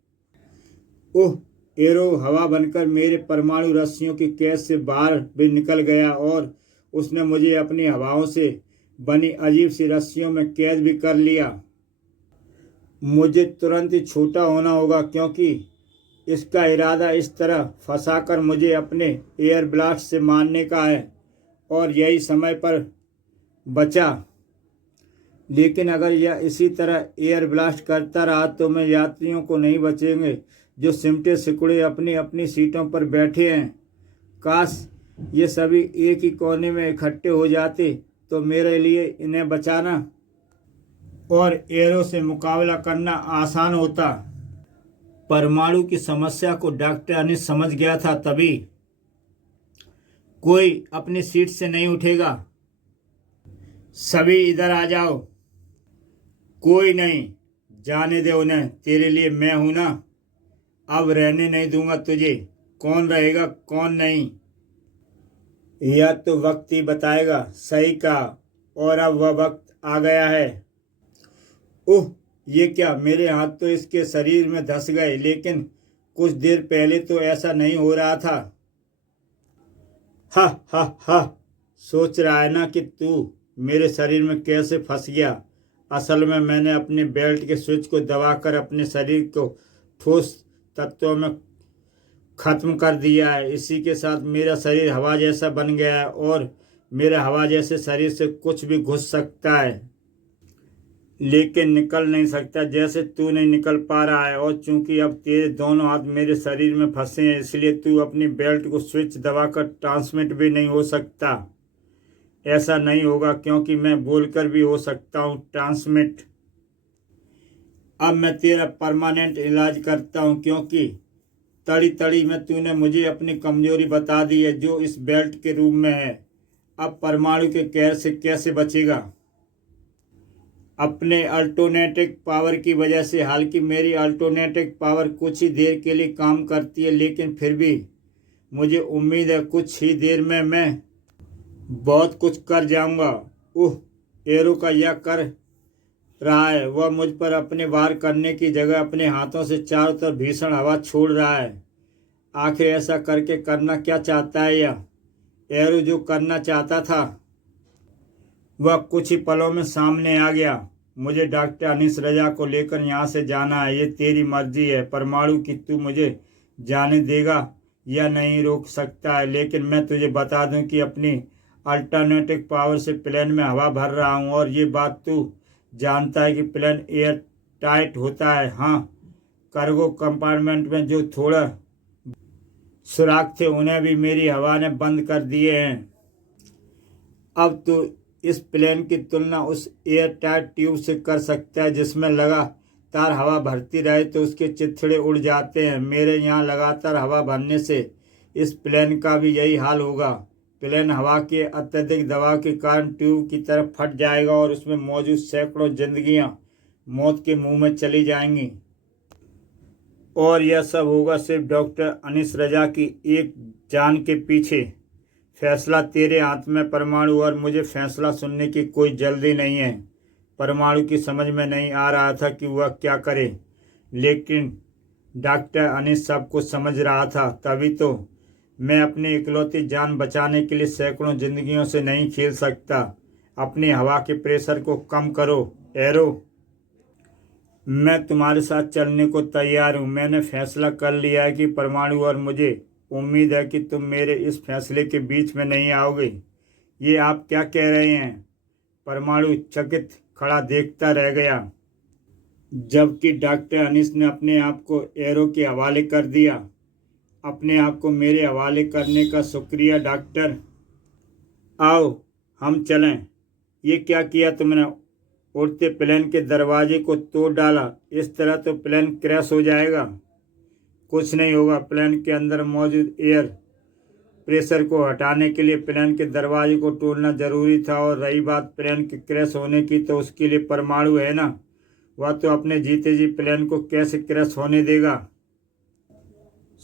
ओह, एरो हवा बनकर मेरे परमाणु रस्सियों की कैद से बाहर भी निकल गया और उसने मुझे अपनी हवाओं से बनी अजीब सी रस्सियों में कैद भी कर लिया। मुझे तुरंत ही छोटा होना होगा, क्योंकि इसका इरादा इस तरह फंसाकर मुझे अपने एयर ब्लास्ट से मारने का है और यही समय पर बचा। लेकिन अगर यह इसी तरह एयर ब्लास्ट करता रहा तो मैं यात्रियों को नहीं बचेंगे जो सिमटे सिकुड़े अपनी अपनी सीटों पर बैठे हैं। काश ये सभी एक ही कोने में इकट्ठे हो जाते तो मेरे लिए इन्हें बचाना और एरो से मुकाबला करना आसान होता। परमाणु की समस्या को डॉक्टर अनीस समझ गया था। तभी कोई अपनी सीट से नहीं उठेगा, सभी इधर आ जाओ। कोई नहीं, जाने दे उन्हें, तेरे लिए मैं हूं ना। अब रहने नहीं दूंगा तुझे। कौन रहेगा कौन नहीं, यह तो वक्त ही बताएगा। सही कहा, और अब वह वक्त आ गया है। ओह, ये क्या? मेरे हाथ तो इसके शरीर में धंस गए, लेकिन कुछ देर पहले तो ऐसा नहीं हो रहा था। हा हा हा, सोच रहा है ना कि तू मेरे शरीर में कैसे फंस गया? असल में मैंने अपने बेल्ट के स्विच को दबाकर अपने शरीर को ठोस तत्वों में खत्म कर दिया है। इसी के साथ मेरा शरीर हवा जैसा बन गया है और मेरे हवा जैसे शरीर से कुछ भी घुस सकता है, लेकिन निकल नहीं सकता, जैसे तू नहीं निकल पा रहा है। और चूंकि अब तेरे दोनों हाथ मेरे शरीर में फंसे हैं, इसलिए तू अपनी बेल्ट को स्विच दबाकर ट्रांसमिट भी नहीं हो सकता। ऐसा नहीं होगा, क्योंकि मैं बोलकर भी हो सकता हूँ ट्रांसमिट। अब मैं तेरा परमानेंट इलाज करता हूँ, क्योंकि तड़ी तड़ी में तूने मुझे अपनी कमजोरी बता दी है, जो इस बेल्ट के रूप में है। अब परमाणु के कहर से कैसे बचेगा? अपने अल्टरनेटिव पावर की वजह से। हालांकि मेरी अल्टरनेटिव पावर कुछ ही देर के लिए काम करती है, लेकिन फिर भी मुझे उम्मीद है कुछ ही देर में मैं बहुत कुछ कर जाऊंगा। ओह, एरो का यह कर रहा है। वह मुझ पर अपने वार करने की जगह अपने हाथों से चारों तरफ भीषण हवा छोड़ रहा है। आखिर ऐसा करके करना क्या चाहता है यह? एरो जो करना चाहता था वह कुछ ही पलों में सामने आ गया। मुझे डॉक्टर अनीस रजा को लेकर यहाँ से जाना है। ये तेरी मर्जी है परमाणु कि तू मुझे जाने देगा या नहीं रोक सकता है, लेकिन मैं तुझे बता दूं कि अपनी अल्टरनेटिव पावर से प्लेन में हवा भर रहा हूं, और ये बात तू जानता है कि प्लेन एयर टाइट होता है। हाँ, कार्गो कंपार्टमेंट में जो थोड़ा सुराख थे उन्हें भी मेरी हवा ने बंद कर दिए हैं। अब तो इस प्लेन की तुलना उस एयर टाइट ट्यूब से कर सकता है जिसमें लगातार हवा भरती रहे तो उसके चिथड़े उड़ जाते हैं। मेरे यहाँ लगातार हवा भरने से इस प्लेन का भी यही हाल होगा। प्लेन हवा के अत्यधिक दबाव के कारण ट्यूब की तरफ फट जाएगा और उसमें मौजूद सैकड़ों जिंदगियां मौत के मुंह में चली जाएंगी। और यह सब होगा सिर्फ डॉक्टर अनीस रजा की एक जान के पीछे। फैसला तेरे हाथ में परमाणु, और मुझे फैसला सुनने की कोई जल्दी नहीं है। परमाणु की समझ में नहीं आ रहा था कि वह क्या करे, लेकिन डॉक्टर अनीस सब कुछ समझ रहा था। तभी तो मैं अपनी इकलौती जान बचाने के लिए सैकड़ों जिंदगियों से नहीं खेल सकता। अपनी हवा के प्रेशर को कम करो एरो। मैं तुम्हारे साथ चलने को तैयार हूँ। मैंने फैसला कर लिया है कि परमाणु, और मुझे उम्मीद है कि तुम मेरे इस फैसले के बीच में नहीं आओगे। ये आप क्या कह रहे हैं? परमाणु चकित खड़ा देखता रह गया, जबकि डॉक्टर अनीस ने अपने आप को एरो के हवाले कर दिया। अपने आप को मेरे हवाले करने का शुक्रिया डॉक्टर। आओ हम चलें। ये क्या किया तुमने? उड़ते प्लेन के दरवाजे को तोड़ डाला। इस तरह तो प्लेन क्रैश हो जाएगा। कुछ नहीं होगा। प्लेन के अंदर मौजूद एयर प्रेशर को हटाने के लिए प्लेन के दरवाजे को तोड़ना जरूरी था। और रही बात प्लेन के क्रैश होने की, तो उसके लिए परमाणु है ना। वह तो अपने जीते जी प्लेन को कैसे क्रैश होने देगा।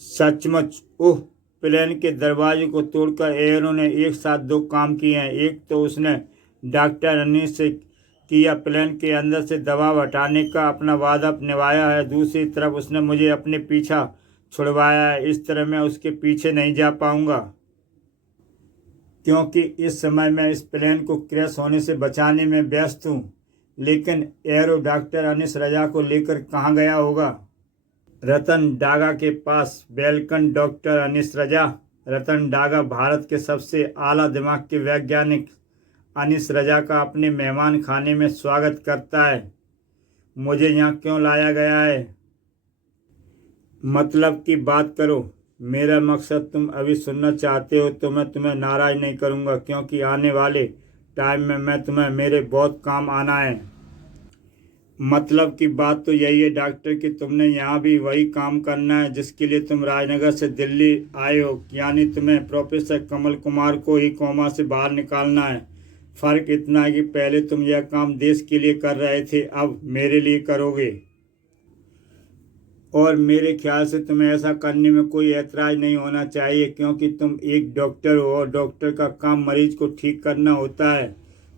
सचमुच ओह, प्लेन के दरवाजे को तोड़कर एयरो ने एक साथ दो काम किए हैं। एक तो उसने डॉक्टर अनीस से किया प्लेन के अंदर से दबाव हटाने का अपना वादा निभाया है, दूसरी तरफ उसने मुझे अपने पीछा छुड़वाया है। इस तरह मैं उसके पीछे नहीं जा पाऊंगा, क्योंकि इस समय मैं इस प्लेन को क्रैश होने से बचाने में व्यस्त हूँ। लेकिन एरो डॉक्टर अनीस रजा को लेकर कहाँ गया होगा? रतन डागा के पास। वेलकम डॉक्टर अनीस रजा। रतन डागा भारत के सबसे आला दिमाग के वैज्ञानिक अनीस रजा का अपने मेहमान खाने में स्वागत करता है। मुझे यहाँ क्यों लाया गया है? मतलब की बात करो। मेरा मकसद तुम अभी सुनना चाहते हो तो मैं तुम्हें नाराज नहीं करूँगा, क्योंकि आने वाले टाइम में मैं तुम्हें मेरे बहुत काम आना है। मतलब की बात तो यही है डॉक्टर कि तुमने यहाँ भी वही काम करना है जिसके लिए तुम राजनगर से दिल्ली आए हो, यानी तुम्हें प्रोफेसर कमल कुमार को ही कोमा से बाहर निकालना है। फर्क इतना है कि पहले तुम यह काम देश के लिए कर रहे थे, अब मेरे लिए करोगे। और मेरे ख्याल से तुम्हें ऐसा करने में कोई ऐतराज़ नहीं होना चाहिए, क्योंकि तुम एक डॉक्टर हो और डॉक्टर का काम मरीज को ठीक करना होता है।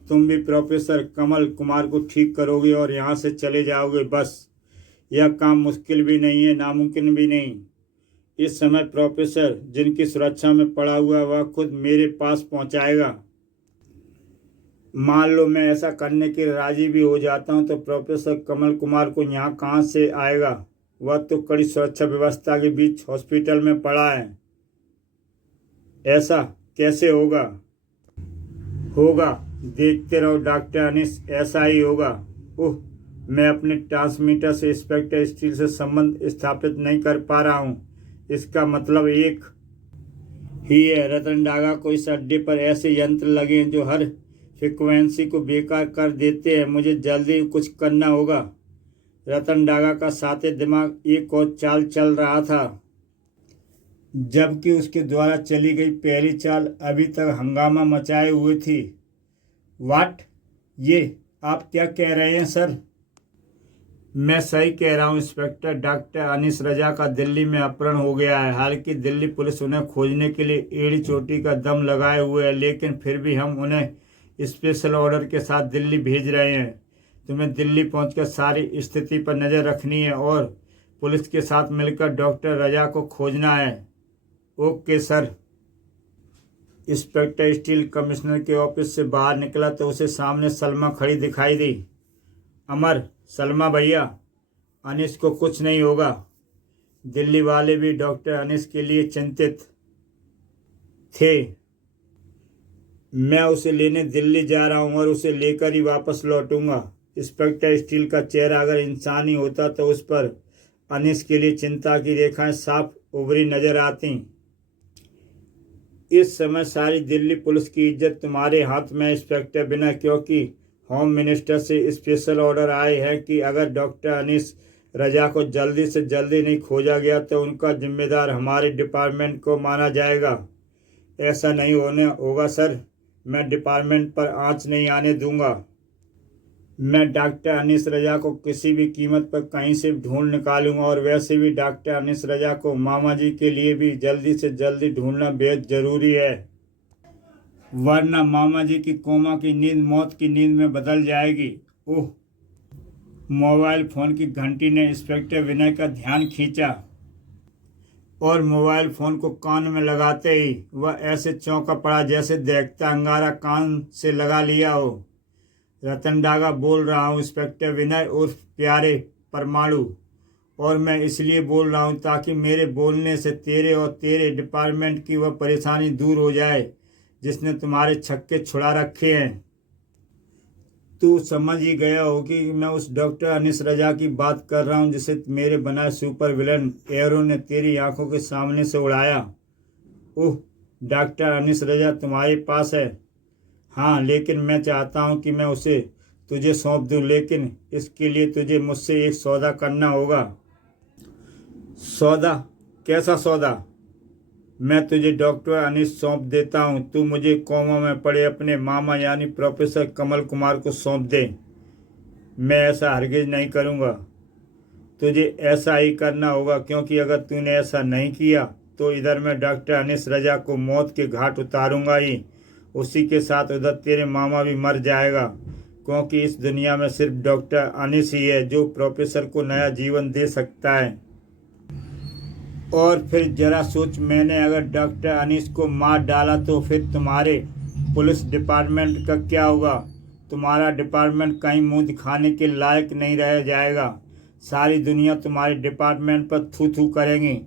तुम भी प्रोफेसर कमल कुमार को ठीक करोगे और यहाँ से चले जाओगे, बस। यह काम मुश्किल भी नहीं है, नामुमकिन भी नहीं। इस समय प्रोफेसर जिनकी सुरक्षा में पड़ा हुआ है वह खुद मेरे पास पहुँचाएगा। मान लो मैं ऐसा करने के राजी भी हो जाता हूँ तो प्रोफेसर कमल कुमार को यहाँ कहाँ से आएगा? वह तो कड़ी सुरक्षा व्यवस्था के बीच हॉस्पिटल में पड़ा है। ऐसा कैसे होगा? होगा, देखते रहो डॉक्टर अनीस, ऐसा ही होगा। ओह, मैं अपने ट्रांसमीटर से इंस्पेक्टर स्टील से संबंध स्थापित नहीं कर पा रहा हूँ। इसका मतलब एक ही है, रतन डागा को इस अड्डे पर ऐसे यंत्र लगे हैं जो हर फ्रिक्वेंसी को बेकार कर देते हैं। मुझे जल्दी कुछ करना होगा। रतन डागा का साथे दिमाग एक और चाल चल रहा था, जबकि उसके द्वारा चली गई पहली चाल अभी तक हंगामा मचाए हुए थी। वाट? ये आप क्या कह रहे हैं सर? मैं सही कह रहा हूँ इंस्पेक्टर। डॉक्टर अनीस रजा का दिल्ली में अपहरण हो गया है। हालांकि दिल्ली पुलिस उन्हें खोजने के लिए एड़ी चोटी का दम लगाए हुए है, लेकिन फिर भी हम उन्हें स्पेशल ऑर्डर के साथ दिल्ली भेज रहे हैं। तुम्हें दिल्ली पहुंचकर सारी स्थिति पर नज़र रखनी है और पुलिस के साथ मिलकर डॉक्टर रजा को खोजना है। Okay sir. Inspector steel commissioner के ऑफिस से बाहर निकला तो उसे सामने सलमा खड़ी दिखाई दी। अमर, सलमा भैया, अनीस को कुछ नहीं होगा। दिल्ली वाले भी डॉक्टर अनीस के लिए चिंतित थे। मैं उसे लेने दिल्ली जा रहा हूं और उसे लेकर ही वापस लौटूंगा। इंस्पेक्टर स्टील का चेहरा अगर इंसानी होता तो उस पर अनीस के लिए चिंता की रेखाएं साफ उभरी नजर आती। इस समय सारी दिल्ली पुलिस की इज्जत तुम्हारे हाथ में है इंस्पेक्टर विनय, क्योंकि होम मिनिस्टर से स्पेशल ऑर्डर आए हैं कि अगर डॉक्टर अनीस रजा को जल्दी से जल्दी नहीं खोजा गया तो उनका जिम्मेदार हमारे डिपार्टमेंट को माना जाएगा। ऐसा नहीं होने होगा सर, मैं डिपार्टमेंट पर आंच नहीं आने दूंगा। मैं डॉक्टर अनीस रजा को किसी भी कीमत पर कहीं से ढूंढ निकालूंगा, और वैसे भी डॉक्टर अनीस रजा को मामा जी के लिए भी जल्दी से जल्दी ढूंढना बेहद जरूरी है, वरना मामा जी की कोमा की नींद मौत की नींद में बदल जाएगी। ओह! मोबाइल फोन की घंटी ने इंस्पेक्टर विनय का ध्यान खींचा और मोबाइल फोन को कान में लगाते ही वह ऐसे चौंका पड़ा जैसे देखता अंगारा कान से लगा लिया हो। रतन डागा बोल रहा हूँ इंस्पेक्टर विनय उर्फ प्यारे परमाणु, और मैं इसलिए बोल रहा हूँ ताकि मेरे बोलने से तेरे और तेरे डिपार्टमेंट की वह परेशानी दूर हो जाए जिसने तुम्हारे छक्के छुड़ा रखे हैं। तू समझ ही गया हो कि मैं उस डॉक्टर अनीस रजा की बात कर रहा हूँ जिसे मेरे बनाए सुपर विलन एरो ने तेरी आंखों के सामने से उड़ाया। ओह! डॉक्टर अनीस रजा तुम्हारे पास है? हाँ, लेकिन मैं चाहता हूँ कि मैं उसे तुझे सौंप दूँ, लेकिन इसके लिए तुझे मुझसे एक सौदा करना होगा। सौदा? कैसा सौदा? मैं तुझे डॉक्टर अनीस सौंप देता हूँ, तू मुझे कोमा में पड़े अपने मामा यानी प्रोफेसर कमल कुमार को सौंप दे। मैं ऐसा हरगिज नहीं करूँगा। तुझे ऐसा ही करना होगा, क्योंकि अगर तूने ऐसा नहीं किया तो इधर मैं डॉक्टर अनीस रजा को मौत के घाट उतारूंगा ही, उसी के साथ उधर तेरे मामा भी मर जाएगा, क्योंकि इस दुनिया में सिर्फ डॉक्टर अनीस ही है जो प्रोफेसर को नया जीवन दे सकता है। और फिर जरा सोच, मैंने अगर डॉक्टर अनीस को मार डाला तो फिर तुम्हारे पुलिस डिपार्टमेंट का क्या होगा? तुम्हारा डिपार्टमेंट कहीं मुंह दिखाने के लायक नहीं रह जाएगा। सारी दुनिया तुम्हारे डिपार्टमेंट पर थू थू करेंगी।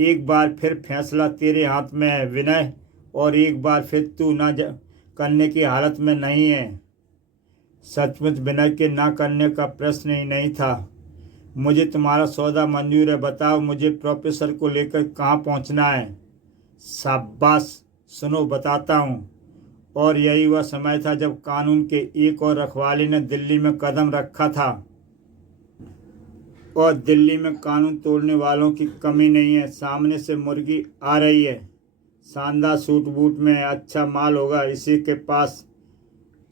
एक बार फिर फैसला तेरे हाथ में है विनय, और एक बार फिर तू ना करने की हालत में नहीं है। सचमुच विनय के ना करने का प्रश्न ही नहीं था। मुझे तुम्हारा सौदा मंजूर है, बताओ मुझे प्रोफेसर को लेकर कहाँ पहुँचना है? शाबाश, सुनो बताता हूँ। और यही वह समय था जब कानून के एक और रखवाले ने दिल्ली में कदम रखा था, और दिल्ली में कानून तोड़ने वालों की कमी नहीं है। सामने से मुर्गी आ रही है, शानदार सूट बूट में है, अच्छा माल होगा इसी के पास।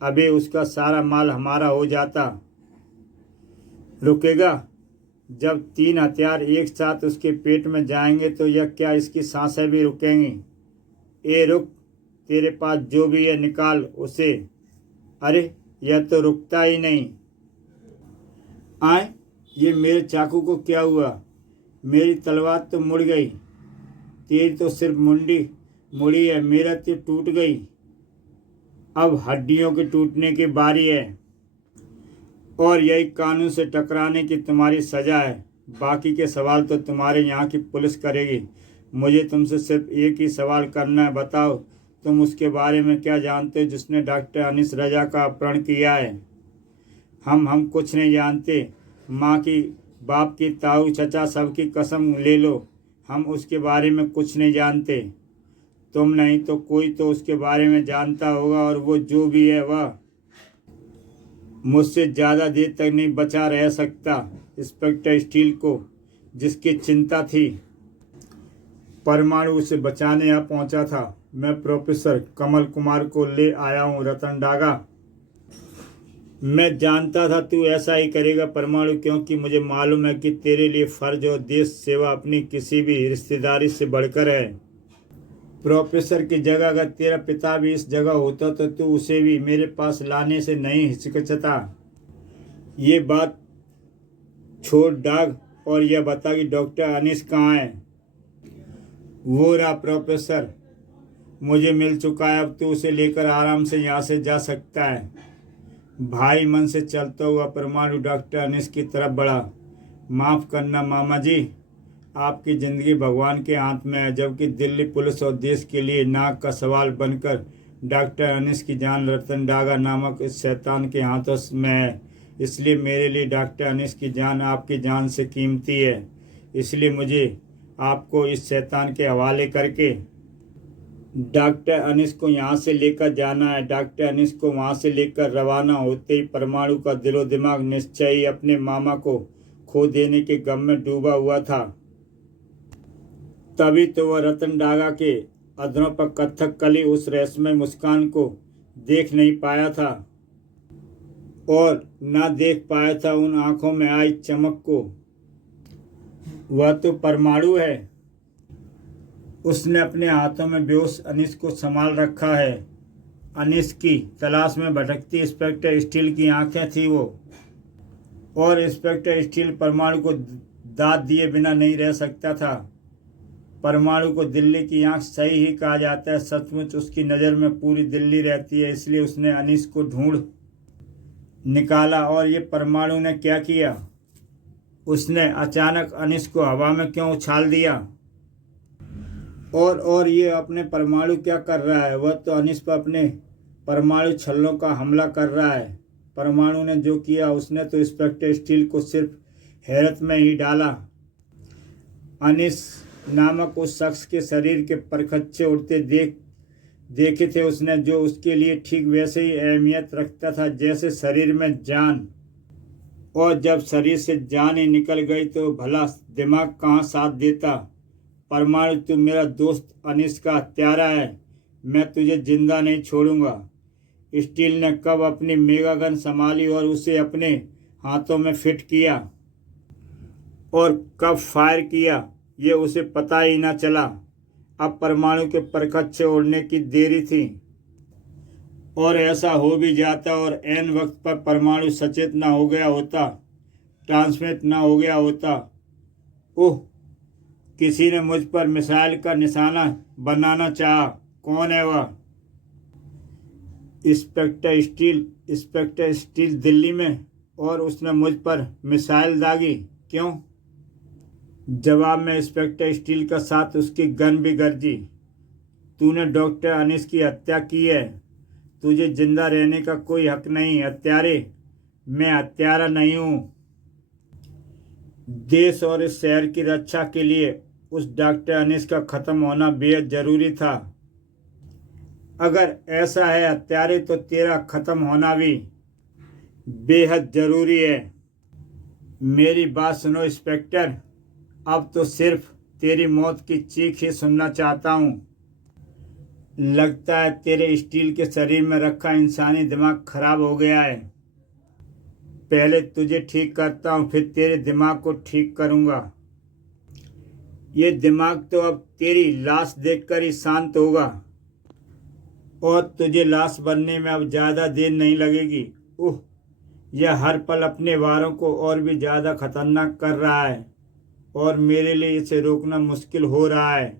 अभी उसका सारा माल हमारा हो जाता। रुकेगा? जब 3 हथियार एक साथ उसके पेट में जाएंगे तो यह क्या इसकी सांसें भी रुकेंगी? ए रुक, तेरे पास जो भी है निकाल उसे। अरे यह तो रुकता ही नहीं। आए, ये मेरे चाकू को क्या हुआ? मेरी तलवार तो मुड़ गई। तेरी तो सिर्फ मुंडी मुड़ी है, मेरा तो टूट गई। अब हड्डियों के टूटने की बारी है, और यही कानून से टकराने की तुम्हारी सजा है। बाकी के सवाल तो तुम्हारे यहाँ की पुलिस करेगी। मुझे तुमसे सिर्फ एक ही सवाल करना है, बताओ तुम उसके बारे में क्या जानते हो जिसने डॉक्टर अनीस रजा का अपहरण किया है? हम कुछ नहीं जानते। माँ की, बाप की, ताऊ, चचा सबकी कसम ले लो, हम उसके बारे में कुछ नहीं जानते। तुम नहीं तो कोई तो उसके बारे में जानता होगा, और वो जो भी है वह मुझसे ज़्यादा देर तक नहीं बचा रह सकता। इंस्पेक्टर स्टील को जिसकी चिंता थी परमाणु उसे बचाने आ पहुंचा था। मैं प्रोफेसर कमल कुमार को ले आया हूं रतन डागा। मैं जानता था तू ऐसा ही करेगा परमाणु, क्योंकि मुझे मालूम है कि तेरे लिए फर्ज और देश सेवा अपनी किसी भी रिश्तेदारी से बढ़कर है। प्रोफेसर की जगह अगर तेरा पिता भी इस जगह होता तो तू उसे भी मेरे पास लाने से नहीं हिचकिचाता। ये बात छोड़ डाग, और यह बता कि डॉक्टर अनीस कहाँ है? वो रहा प्रोफेसर, मुझे मिल चुका है। अब तू उसे लेकर आराम से यहाँ से जा सकता है। भाई मन से चलता हुआ परमाणु डॉक्टर अनीस की तरफ बढ़ा। माफ़ करना मामा जी, आपकी ज़िंदगी भगवान के हाथ में है, जबकि दिल्ली पुलिस और देश के लिए नाक का सवाल बनकर डॉक्टर अनीस की जान रतन डागा नामक इस शैतान के हाथों में है। इसलिए मेरे लिए डॉक्टर अनीस की जान आपकी जान से कीमती है। इसलिए मुझे आपको इस शैतान के हवाले करके डॉक्टर अनीस को यहाँ से लेकर जाना है। डॉक्टर अनीस को वहाँ से लेकर रवाना होते ही परमाणु का दिलो दिमाग निश्चय ही अपने मामा को खो देने के गम में डूबा हुआ था। तभी तो वह रतन डागा के अधरों पर कथकली उस रहस्यमय मुस्कान को देख नहीं पाया था और ना देख पाया था उन आंखों में आई चमक को। वह तो परमाणु है। उसने अपने हाथों में बेहोश अनीस को संभाल रखा है। अनीस की तलाश में भटकती इंस्पेक्टर स्टील की आंखें थी वो, और इंस्पेक्टर स्टील परमाणु को दाद दिए बिना नहीं रह सकता था। परमाणु को दिल्ली की आंख सही ही कहा जाता है। सचमुच उसकी नज़र में पूरी दिल्ली रहती है। इसलिए उसने अनीस को ढूंढ निकाला। और ये परमाणु ने क्या किया? उसने अचानक अनीस को हवा में क्यों उछाल दिया? और ये अपने परमाणु क्या कर रहा है? वह तो अनीस पर अपने परमाणु छल्लों का हमला कर रहा है। परमाणु ने जो किया उसने तो इंस्पेक्टर स्टील को सिर्फ हैरत में ही डाला। अनीस नामक उस शख्स के शरीर के परखच्चे उड़ते देखे थे उसने, जो उसके लिए ठीक वैसे ही अहमियत रखता था जैसे शरीर में जान। और जब शरीर से जान ही निकल गई तो भला दिमाग कहाँ साथ देता? परमाणु, तू मेरा दोस्त अनीस का हत्यारा है। मैं तुझे जिंदा नहीं छोड़ूंगा। स्टील ने कब अपनी मेगा गन संभाली और उसे अपने हाथों में फिट किया और कब फायर किया, ये उसे पता ही ना चला। अब परमाणु के परखच्चे उड़ने की देरी थी। और ऐसा हो भी जाता और ऐन वक्त पर परमाणु सचेत ना हो गया होता, ट्रांसमिट ना हो गया होता। ओह, किसी ने मुझ पर मिसाइल का निशाना बनाना चाहा। कौन है वह? इंस्पेक्टर स्टील दिल्ली में, और उसने मुझ पर मिसाइल दागी। क्यों? जवाब में इंस्पेक्टर स्टील का साथ उसकी गन भी गरजी। तूने डॉक्टर अनीस की हत्या की है। तुझे जिंदा रहने का कोई हक नहीं हत्यारे। मैं हत्यारा नहीं हूँ। देश और इस शहर की रक्षा के लिए उस डॉक्टर अनीस का ख़त्म होना बेहद ज़रूरी था। अगर ऐसा है हत्यारे, तो तेरा ख़त्म होना भी बेहद ज़रूरी है। मेरी बात सुनो इंस्पेक्टर, अब तो सिर्फ तेरी मौत की चीख ही सुनना चाहता हूँ। लगता है तेरे स्टील के शरीर में रखा इंसानी दिमाग खराब हो गया है। पहले तुझे ठीक करता हूँ, फिर तेरे दिमाग को ठीक करूँगा। ये दिमाग तो अब तेरी लाश देखकर ही शांत होगा और तुझे लाश बनने में अब ज़्यादा देर नहीं लगेगी। यह हर पल अपने वारों को और भी ज़्यादा खतरनाक कर रहा है और मेरे लिए इसे रोकना मुश्किल हो रहा है।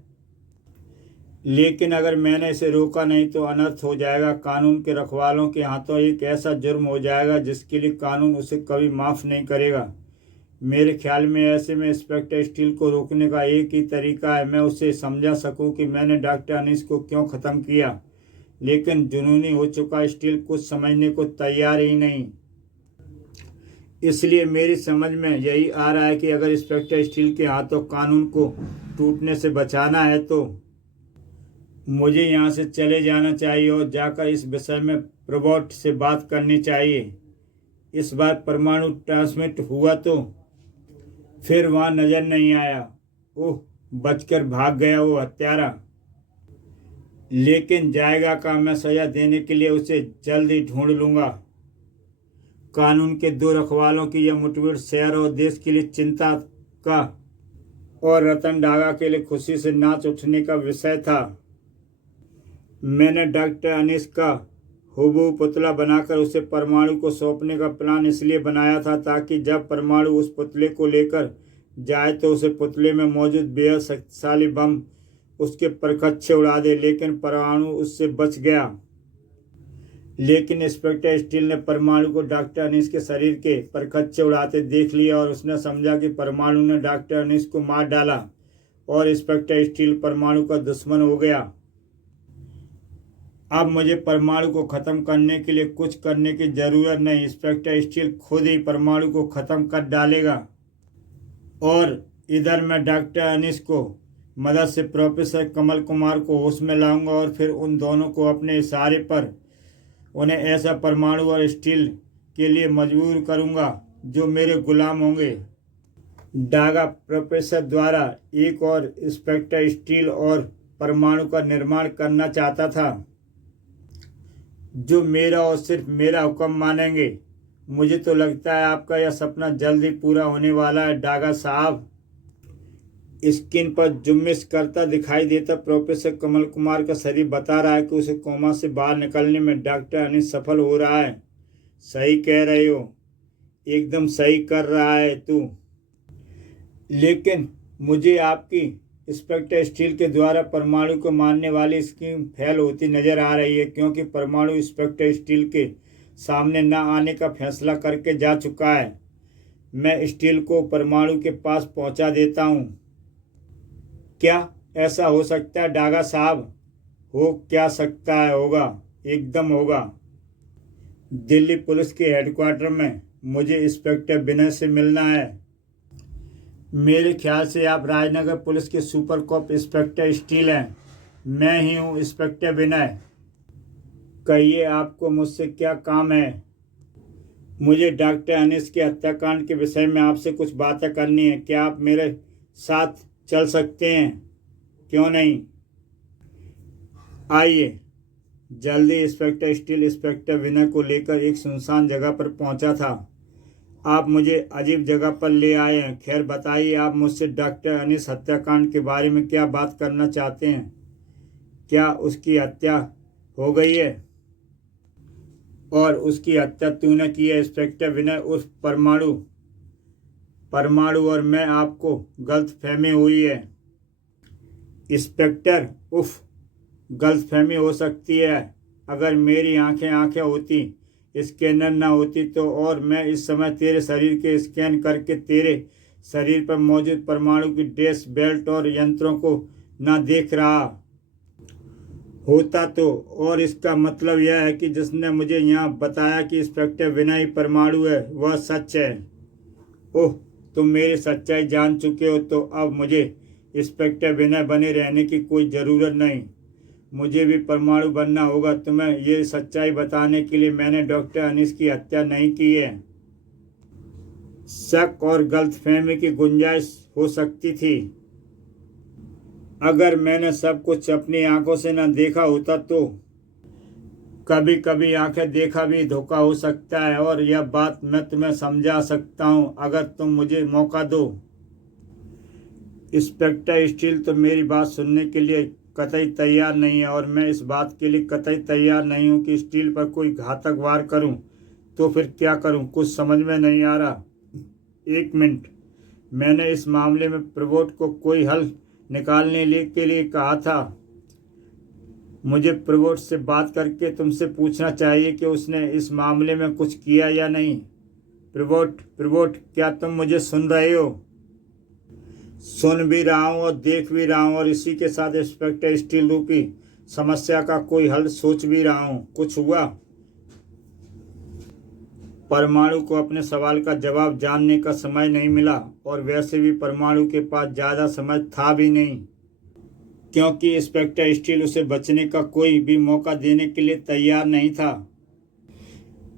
लेकिन अगर मैंने इसे रोका नहीं तो अनर्थ हो जाएगा। कानून के रखवालों के हाथों एक ऐसा जुर्म हो जाएगा जिसके लिए कानून उसे कभी माफ़ नहीं करेगा। मेरे ख्याल में ऐसे में इंस्पेक्टर स्टील को रोकने का एक ही तरीका है, मैं उसे समझा सकूं कि मैंने डॉक्टर अनीस को क्यों ख़त्म किया। लेकिन जुनूनी हो चुका स्टील कुछ समझने को तैयार ही नहीं। इसलिए मेरी समझ में यही आ रहा है कि अगर इंस्पेक्टर स्टील के हाथों कानून को टूटने से बचाना है तो मुझे यहाँ से चले जाना चाहिए और जाकर इस विषय में प्रोबोट से बात करनी चाहिए। इस बार परमाणु ट्रांसमिट हुआ तो फिर वहाँ नज़र नहीं आया। बचकर भाग गया वो हत्यारा। लेकिन जाएगा का मैं सजा देने के लिए उसे जल्द ही ढूंढ लूँगा। कानून के दो रखवालों की यह मुठभेड़ शहर और देश के लिए चिंता का और रतन डागा के लिए खुशी से नाच उठने का विषय था। मैंने डॉक्टर अनीस का हुबहू पुतला बनाकर उसे परमाणु को सौंपने का प्लान इसलिए बनाया था ताकि जब परमाणु उस पुतले को लेकर जाए तो उसे पुतले में मौजूद बेहद शक्तिशाली बम उसके परखच्चे उड़ा दे। लेकिन परमाणु उससे बच गया। लेकिन इंस्पेक्टर स्टील ने परमाणु को डॉक्टर अनीस के शरीर के परखच्चे उड़ाते देख लिया और उसने समझा कि परमाणु ने डॉक्टर अनीस को मार डाला और इंस्पेक्टर स्टील परमाणु का दुश्मन हो गया। अब मुझे परमाणु को ख़त्म करने के लिए कुछ करने की ज़रूरत नहीं, इंस्पेक्टर स्टील खुद ही परमाणु को ख़त्म कर डालेगा। और इधर मैं डॉक्टर अनीस को मदद से प्रोफेसर कमल कुमार को होश में लाऊंगा और फिर उन दोनों को अपने इशारे पर उन्हें ऐसा परमाणु और स्टील के लिए मजबूर करूंगा जो मेरे गुलाम होंगे। डागा प्रोफेसर द्वारा एक और इंस्पेक्टर स्टील और परमाणु का निर्माण करना चाहता था जो मेरा और सिर्फ मेरा हुक्म मानेंगे। मुझे तो लगता है आपका यह सपना जल्द ही पूरा होने वाला है डागा साहब। स्क्रीन पर जुम्मिश करता दिखाई देता प्रोफेसर कमल कुमार का शरीर बता रहा है कि उसे कोमा से बाहर निकलने में डॉक्टर अनीस सफल हो रहा है। सही कह रहे हो, एकदम सही कर रहा है तू। लेकिन मुझे आपकी इंस्पेक्टर स्टील के द्वारा परमाणु को मारने वाली स्कीम फेल होती नजर आ रही है, क्योंकि परमाणु इंस्पेक्टर स्टील के सामने न आने का फैसला करके जा चुका है। मैं स्टील को परमाणु के पास पहुंचा देता हूं। क्या ऐसा हो सकता है डागा साहब? हो क्या सकता है, होगा, एकदम होगा। दिल्ली पुलिस के हेडक्वार्टर में मुझे इंस्पेक्टर विनय से मिलना है। मेरे ख्याल से आप राजनगर पुलिस के सुपर कॉप इंस्पेक्टर स्टील हैं। मैं ही हूँ इंस्पेक्टर विनय। कहिए आपको मुझसे क्या काम है? मुझे डॉक्टर अनीस के हत्याकांड के विषय में आपसे कुछ बातें करनी है। क्या आप मेरे साथ चल सकते हैं? क्यों नहीं, आइए। जल्दी इंस्पेक्टर स्टील इंस्पेक्टर विनय को लेकर एक सुनसान जगह पर पहुंचा था। आप मुझे अजीब जगह पर ले आए हैं। खैर बताइए, आप मुझसे डॉक्टर अनीस हत्याकांड के बारे में क्या बात करना चाहते हैं? क्या उसकी हत्या हो गई है? और उसकी हत्या तूने की है इंस्पेक्टर विनय उर्फ परमाणु और मैं आपको गलतफहमी हुई है। इंस्पेक्टर उफ, गलतफहमी हो सकती है। अगर मेरी आंखें होती, स्कैनर ना होती तो, और मैं इस समय तेरे शरीर के स्कैन करके तेरे शरीर पर मौजूद परमाणु की ड्रेस बेल्ट और यंत्रों को ना देख रहा होता तो। और इसका मतलब यह है कि जिसने मुझे यहाँ बताया कि इंस्पेक्टर विनय परमाणु है वह सच है। ओह, तुम मेरी सच्चाई जान चुके हो, तो अब मुझे इंस्पेक्टर विनय बने रहने की कोई ज़रूरत नहीं। मुझे भी परमाणु बनना होगा। तुम्हें ये सच्चाई बताने के लिए मैंने डॉक्टर अनीस की हत्या नहीं की है। शक और गलतफहमी की गुंजाइश हो सकती थी। अगर मैंने सब कुछ अपनी आंखों से न देखा होता तो। कभी कभी आंखें देखा भी धोखा हो सकता है, और यह बात मैं तुम्हें समझा सकता हूँ अगर तुम मुझे मौका दो। इंस्पेक्टर स्टील तो मेरी बात सुनने के लिए कतई तैयार नहीं है, और मैं इस बात के लिए कतई तैयार नहीं हूँ कि स्टील पर कोई घातक वार करूँ। तो फिर क्या करूँ, कुछ समझ में नहीं आ रहा। एक मिनट, मैंने इस मामले में प्रवोट को कोई हल निकालने के लिए कहा था। मुझे प्रवोट से बात करके तुमसे पूछना चाहिए कि उसने इस मामले में कुछ किया या नहीं। प्रवोट, क्या तुम मुझे सुन रहे हो? सुन भी रहा हूँ और देख भी रहा हूँ, और इसी के साथ इंस्पेक्टर स्टील रूपी समस्या का कोई हल सोच भी रहा हूँ। कुछ हुआ? परमाणु को अपने सवाल का जवाब जानने का समय नहीं मिला, और वैसे भी परमाणु के पास ज़्यादा समय था भी नहीं, क्योंकि इंस्पेक्टर स्टील उसे बचने का कोई भी मौका देने के लिए तैयार नहीं था।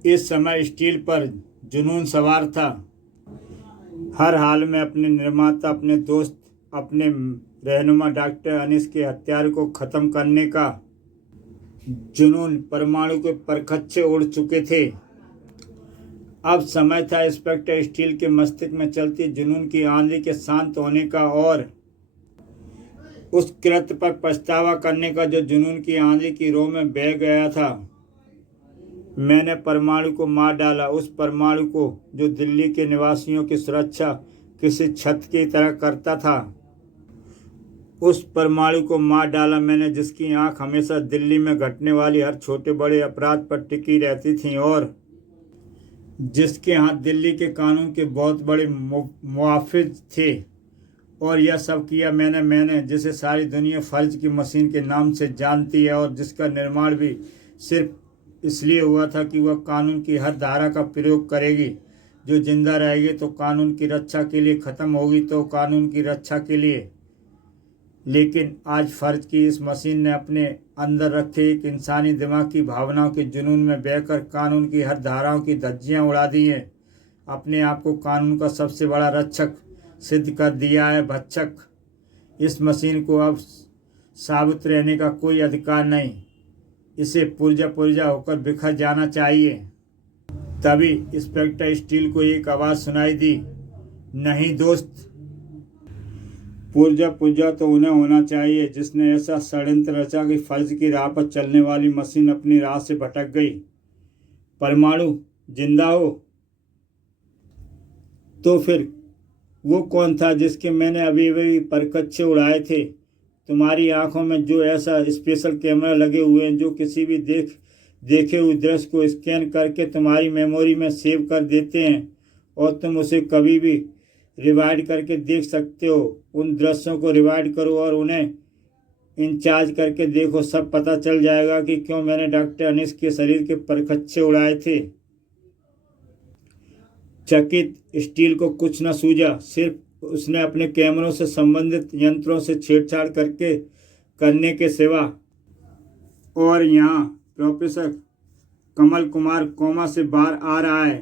इस समय स्टील पर जुनून सवार था। हर हाल में अपने निर्माता, अपने दोस्त, अपने रहनुमा डॉक्टर अनीस के हत्यारे को ख़त्म करने का जुनून परमाणु के परखच्चे उड़ चुके थे। अब समय था इंस्पेक्टर स्टील के मस्तिष्क में चलती जुनून की आंधी के शांत होने का, और उस कृत्य पर पछतावा करने का जो जुनून की आंधी की रो में बह गया था। मैंने परमाणु को मार डाला, उस परमाणु को जो दिल्ली के निवासियों की सुरक्षा किसी छत की तरह करता था। उस परमाणु को मार डाला मैंने जिसकी आंख हमेशा दिल्ली में घटने वाली हर छोटे बड़े अपराध पर टिकी रहती थी और जिसके हाथ दिल्ली के कानून के बहुत बड़े मुआफिज थे। और यह सब किया मैंने जिसे सारी दुनिया फर्ज की मशीन के नाम से जानती है और जिसका निर्माण भी सिर्फ इसलिए हुआ था कि वह कानून की हर धारा का प्रयोग करेगी। जो जिंदा रहेगी तो कानून की रक्षा के लिए, ख़त्म होगी तो कानून की रक्षा के लिए। लेकिन आज फर्ज की इस मशीन ने अपने अंदर रखे एक इंसानी दिमाग की भावनाओं के जुनून में बहकर कानून की हर धाराओं की धज्जियां उड़ा दी हैं। अपने आप को कानून का सबसे बड़ा रक्षक सिद्ध कर दिया है, भक्षक। इस मशीन को अब साबुत रहने का कोई अधिकार नहीं। इसे पुर्जा पुर्जा होकर बिखर जाना चाहिए। तभी इंस्पेक्टर स्टील को एक आवाज़ सुनाई दी, नहीं दोस्त, पुर्जा पुर्जा तो उन्हें होना चाहिए जिसने ऐसा षड्यंत्र रचा कि फर्ज की राह पर चलने वाली मशीन अपनी राह से भटक गई। परमाणु जिंदा हो तो फिर वो कौन था जिसके मैंने अभी अभी परकच्चे उड़ाए थे? तुम्हारी आंखों में जो ऐसा स्पेशल कैमरा लगे हुए हैं जो किसी भी देखे हुए दृश्य को स्कैन करके तुम्हारी मेमोरी में सेव कर देते हैं और तुम उसे कभी भी रिवाइंड करके देख सकते हो। उन दृश्यों को रिवाइंड करो और उन्हें इंचार्ज करके देखो, सब पता चल जाएगा कि क्यों मैंने डॉक्टर अनीस के शरीर के परखच्चे उड़ाए थे। चकित स्टील को कुछ न सूझा, सिर्फ उसने अपने कैमरों से संबंधित यंत्रों से छेड़छाड़ करने के सिवा। और यहाँ प्रोफेसर कमल कुमार कोमा से बाहर आ रहा है।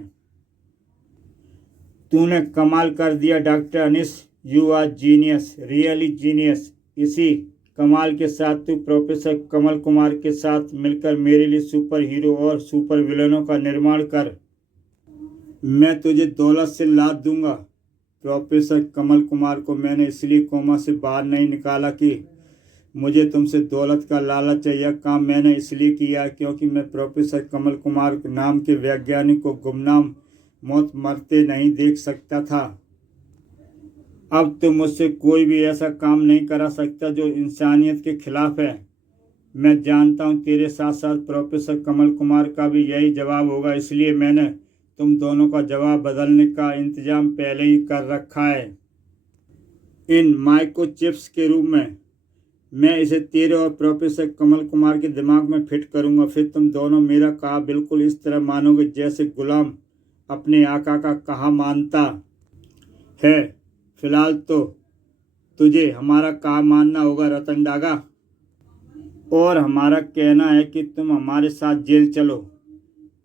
तूने कमाल कर दिया doctor Anis, you are genius, really genius. इसी कमाल के साथ तू प्रोफेसर कमल कुमार के साथ मिलकर मेरे लिए सुपर हीरो और सुपर विलनों का निर्माण कर। मैं तुझे दौलत से लाद दूंगा। प्रोफेसर कमल कुमार को मैंने इसलिए कोमा से बाहर नहीं निकाला कि मुझे तुमसे दौलत का लालच है। यह काम मैंने इसलिए किया क्योंकि मैं प्रोफेसर कमल कुमार नाम के वैज्ञानिक को गुमनाम मौत मरते नहीं देख सकता था। अब तो मुझसे कोई भी ऐसा काम नहीं करा सकता जो इंसानियत के खिलाफ है। मैं जानता हूँ तेरे साथ साथ प्रोफेसर कमल कुमार का भी यही जवाब होगा, इसलिए मैंने तुम दोनों का जवाब बदलने का इंतजाम पहले ही कर रखा है। इन माइक्रोचिप्स के रूप में मैं इसे तेरे और प्रोफेसर कमल कुमार के दिमाग में फिट करूंगा। फिर तुम दोनों मेरा कहा बिल्कुल इस तरह मानोगे जैसे गुलाम अपने आका का कहा मानता है। फिलहाल तो तुझे हमारा कहा मानना होगा रतन डागा, और हमारा कहना है कि तुम हमारे साथ जेल चलो।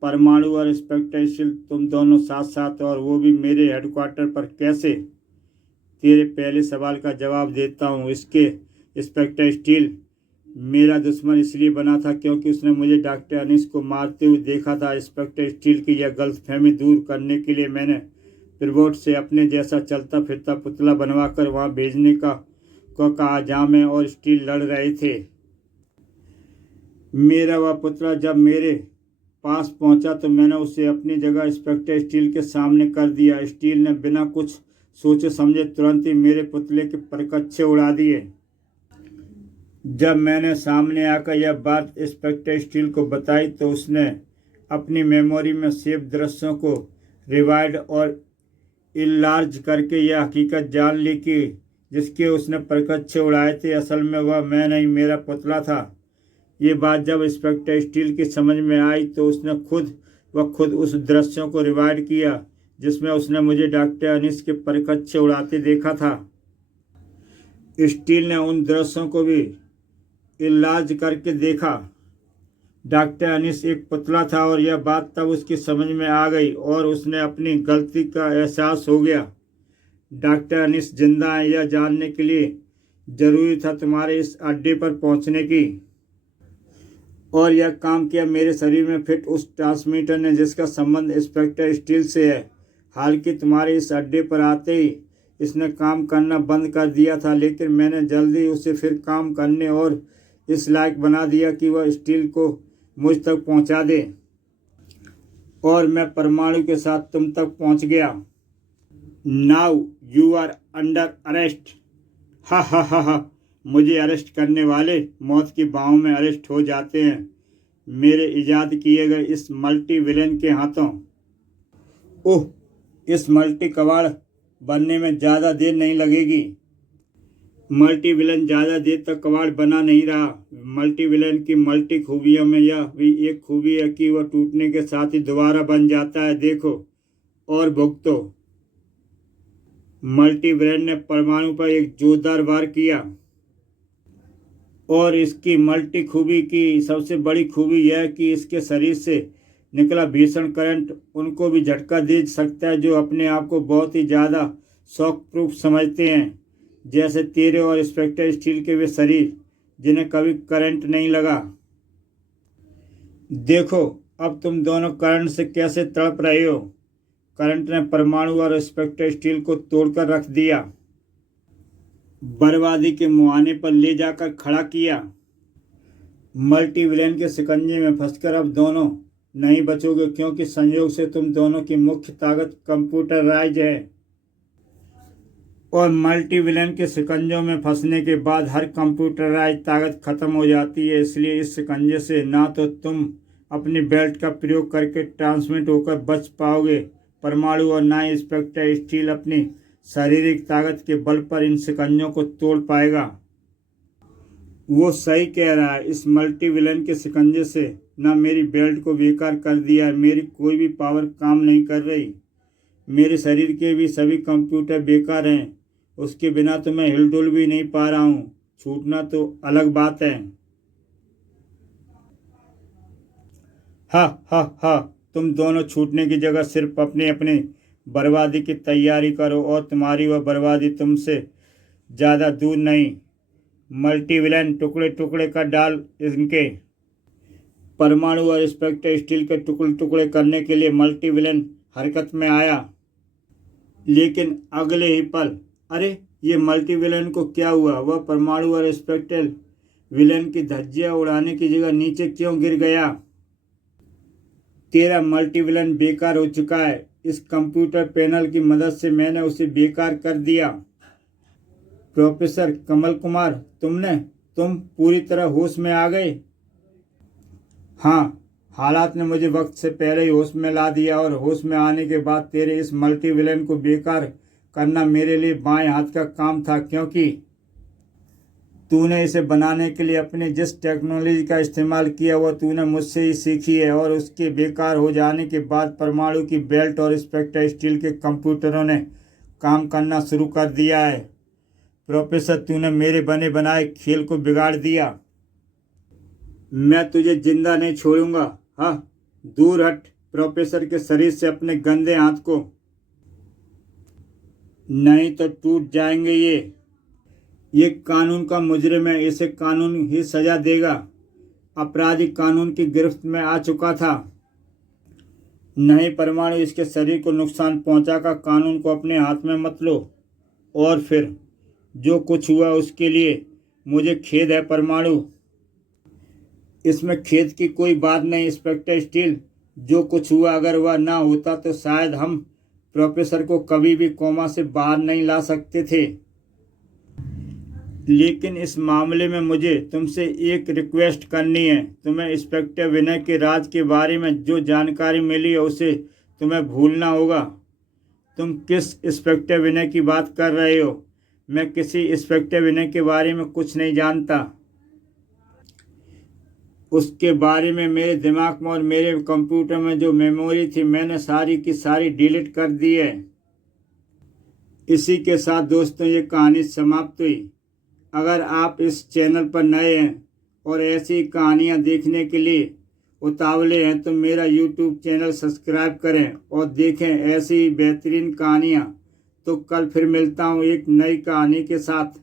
परमाणु और इंस्पेक्टर स्टील तुम दोनों साथ साथ, और वो भी मेरे हेडक्वार्टर पर कैसे? तेरे पहले सवाल का जवाब देता हूँ। इसके इंस्पेक्टर स्टील मेरा दुश्मन इसलिए बना था क्योंकि उसने मुझे डॉक्टर अनीस को मारते हुए देखा था। इंस्पेक्टर स्टील की यह गलतफहमी दूर करने के लिए मैंने पिरवोट से अपने जैसा चलता फिरता पुतला बनवाकर वहां भेजने को कहा जहां मैं और स्टील लड़ रहे थे। मेरा वह पुतला जब मेरे पास पहुंचा तो मैंने उसे अपनी जगह इंस्पेक्टर स्टील के सामने कर दिया। स्टील ने बिना कुछ सोचे समझे तुरंत ही मेरे पुतले के परकच्चे उड़ा दिए। जब मैंने सामने आकर यह बात इंस्पेक्टर स्टील को बताई तो उसने अपनी मेमोरी में सेव दृश्यों को रिवाइंड और इनलार्ज करके यह हकीकत जान ली कि जिसके उसने परकच्चे उड़ाए थे असल में वह मैं नहीं, मेरा पुतला था। ये बात जब इंस्पेक्टर स्टील की समझ में आई तो उसने खुद उस दृश्यों को रिवाइंड किया जिसमें उसने मुझे डॉक्टर अनीस के परकच्चे उड़ाते देखा था। स्टील ने उन दृश्यों को भी इलाज करके देखा। डॉक्टर अनीस एक पुतला था और यह बात तब उसकी समझ में आ गई और उसने अपनी गलती का एहसास हो गया। डॉक्टर अनीस जिंदा है यह जानने के लिए जरूरी था तुम्हारे इस अड्डे पर पहुंचने की, और यह काम किया मेरे शरीर में फिट उस ट्रांसमीटर ने जिसका संबंध इंस्पेक्टर स्टील से है। हालांकि तुम्हारे इस अड्डे पर आते ही इसने काम करना बंद कर दिया था, लेकिन मैंने जल्दी उसे फिर काम करने और इस लायक बना दिया कि वह स्टील को मुझ तक पहुंचा दे, और मैं परमाणु के साथ तुम तक पहुंच गया। Now you are under arrest. हा हा हा हा, मुझे अरेस्ट करने वाले मौत की बाहों में अरेस्ट हो जाते हैं मेरे इजाद किए गए इस मल्टी विलेन के हाथों। ओह, इस मल्टी कबाड़ बनने में ज़्यादा देर नहीं लगेगी। मल्टी विलन ज़्यादा देर तक कबाड़ बना नहीं रहा। मल्टी विलन की मल्टी खूबियों में यह भी एक खूबी है कि वह टूटने के साथ ही दोबारा बन जाता है। देखो और भुगतो। मल्टी विलन ने परमाणु पर एक जोरदार वार किया और इसकी मल्टी खूबी की सबसे बड़ी खूबी यह है कि इसके शरीर से निकला भीषण करंट उनको भी झटका दे सकता है जो अपने आप को बहुत ही ज़्यादा शॉक प्रूफ समझते हैं, जैसे तेरे और स्पेक्टर स्टील के वे शरीर जिन्हें कभी करंट नहीं लगा। देखो अब तुम दोनों करंट से कैसे तड़प रहे हो। करंट ने परमाणु और स्पेक्टर स्टील को तोड़कर रख दिया, बर्बादी के मुहाने पर ले जाकर खड़ा किया। मल्टी विलेन के शिकंजे में फंसकर अब दोनों नहीं बचोगे, क्योंकि संयोग से तुम दोनों की मुख्य ताकत कंप्यूटराइज है और मल्टी विलेन के शिकंजों में फंसने के बाद हर कंप्यूटराइज ताकत खत्म हो जाती है। इसलिए इस शिकंजे से ना तो तुम अपनी बेल्ट का प्रयोग करके ट्रांसमिट होकर बच पाओगे परमाणु, और ना ही स्पेक्टर स्टील अपनी शारीरिक ताकत के बल पर इन शिकंजों को तोड़ पाएगा। वो सही कह रहा है। इस मल्टी विलन के शिकंजे से ना मेरी बेल्ट को बेकार कर दिया है, मेरी कोई भी पावर काम नहीं कर रही, मेरे शरीर के भी सभी कंप्यूटर बेकार हैं, उसके बिना तो मैं हिलडुल भी नहीं पा रहा हूँ। छूटना तो अलग बात है। हा हा हा, तुम दोनों छूटने की जगह सिर्फ अपनी अपनी बर्बादी की तैयारी करो और तुम्हारी वह बर्बादी तुमसे ज़्यादा दूर नहीं। मल्टी विलन टुकड़े टुकड़े कर डाल इनके। परमाणु और स्पेक्टर स्टील के टुकड़े टुकड़े करने के लिए मल्टी विलन हरकत में आया, लेकिन अगले ही पल अरे ये मल्टी विलन को क्या हुआ। वह परमाणु और स्पेक्टर विलन की धज्जियां उड़ाने की जगह नीचे क्यों गिर गया। तेरा मल्टी विलन बेकार हो चुका है। इस कंप्यूटर पैनल की मदद से मैंने उसे बेकार कर दिया। प्रोफेसर कमल कुमार, तुम पूरी तरह होश में आ गए। हाँ, हालात ने मुझे वक्त से पहले ही होश में ला दिया और होश में आने के बाद तेरे इस मल्टी विलेन को बेकार करना मेरे लिए बाएं हाथ का काम था, क्योंकि तूने इसे बनाने के लिए अपनी जिस टेक्नोलॉजी का इस्तेमाल किया वह तूने मुझसे ही सीखी है, और उसके बेकार हो जाने के बाद परमाणु की बेल्ट और स्पेक्टर स्टील के कंप्यूटरों ने काम करना शुरू कर दिया है। प्रोफेसर, तूने मेरे बने बनाए खेल को बिगाड़ दिया। मैं तुझे जिंदा नहीं छोड़ूंगा। हाँ, दूर हट प्रोफेसर के शरीर से अपने गंदे हाथ को, नहीं तो टूट जाएंगे। ये कानून का मुजरिम है, इसे कानून ही सजा देगा। अपराधी कानून की गिरफ्त में आ चुका था। नहीं परमाणु, इसके शरीर को नुकसान पहुंचाकर कानून को अपने हाथ में मत लो। और फिर जो कुछ हुआ उसके लिए मुझे खेद है परमाणु। इसमें खेद की कोई बात नहीं इंस्पेक्टर स्टील। जो कुछ हुआ अगर वह ना होता तो शायद हम प्रोफेसर को कभी भी कोमा से बाहर नहीं ला सकते थे। लेकिन इस मामले में मुझे तुमसे एक रिक्वेस्ट करनी है। तुम्हें इंस्पेक्टर विनय के राज के बारे में जो जानकारी मिली है उसे तुम्हें भूलना होगा। तुम किस इंस्पेक्टर विनय की बात कर रहे हो? मैं किसी इंस्पेक्टर विनय के बारे में कुछ नहीं जानता। उसके बारे में मेरे दिमाग में और मेरे कंप्यूटर में जो मेमोरी थी मैंने सारी की सारी डिलीट कर दी है। इसी के साथ दोस्तों ये कहानी समाप्त हुई। अगर आप इस चैनल पर नए हैं और ऐसी कहानियाँ देखने के लिए उतावले हैं तो मेरा YouTube चैनल सब्सक्राइब करें और देखें ऐसी बेहतरीन कहानियाँ। तो कल फिर मिलता हूँ एक नई कहानी के साथ।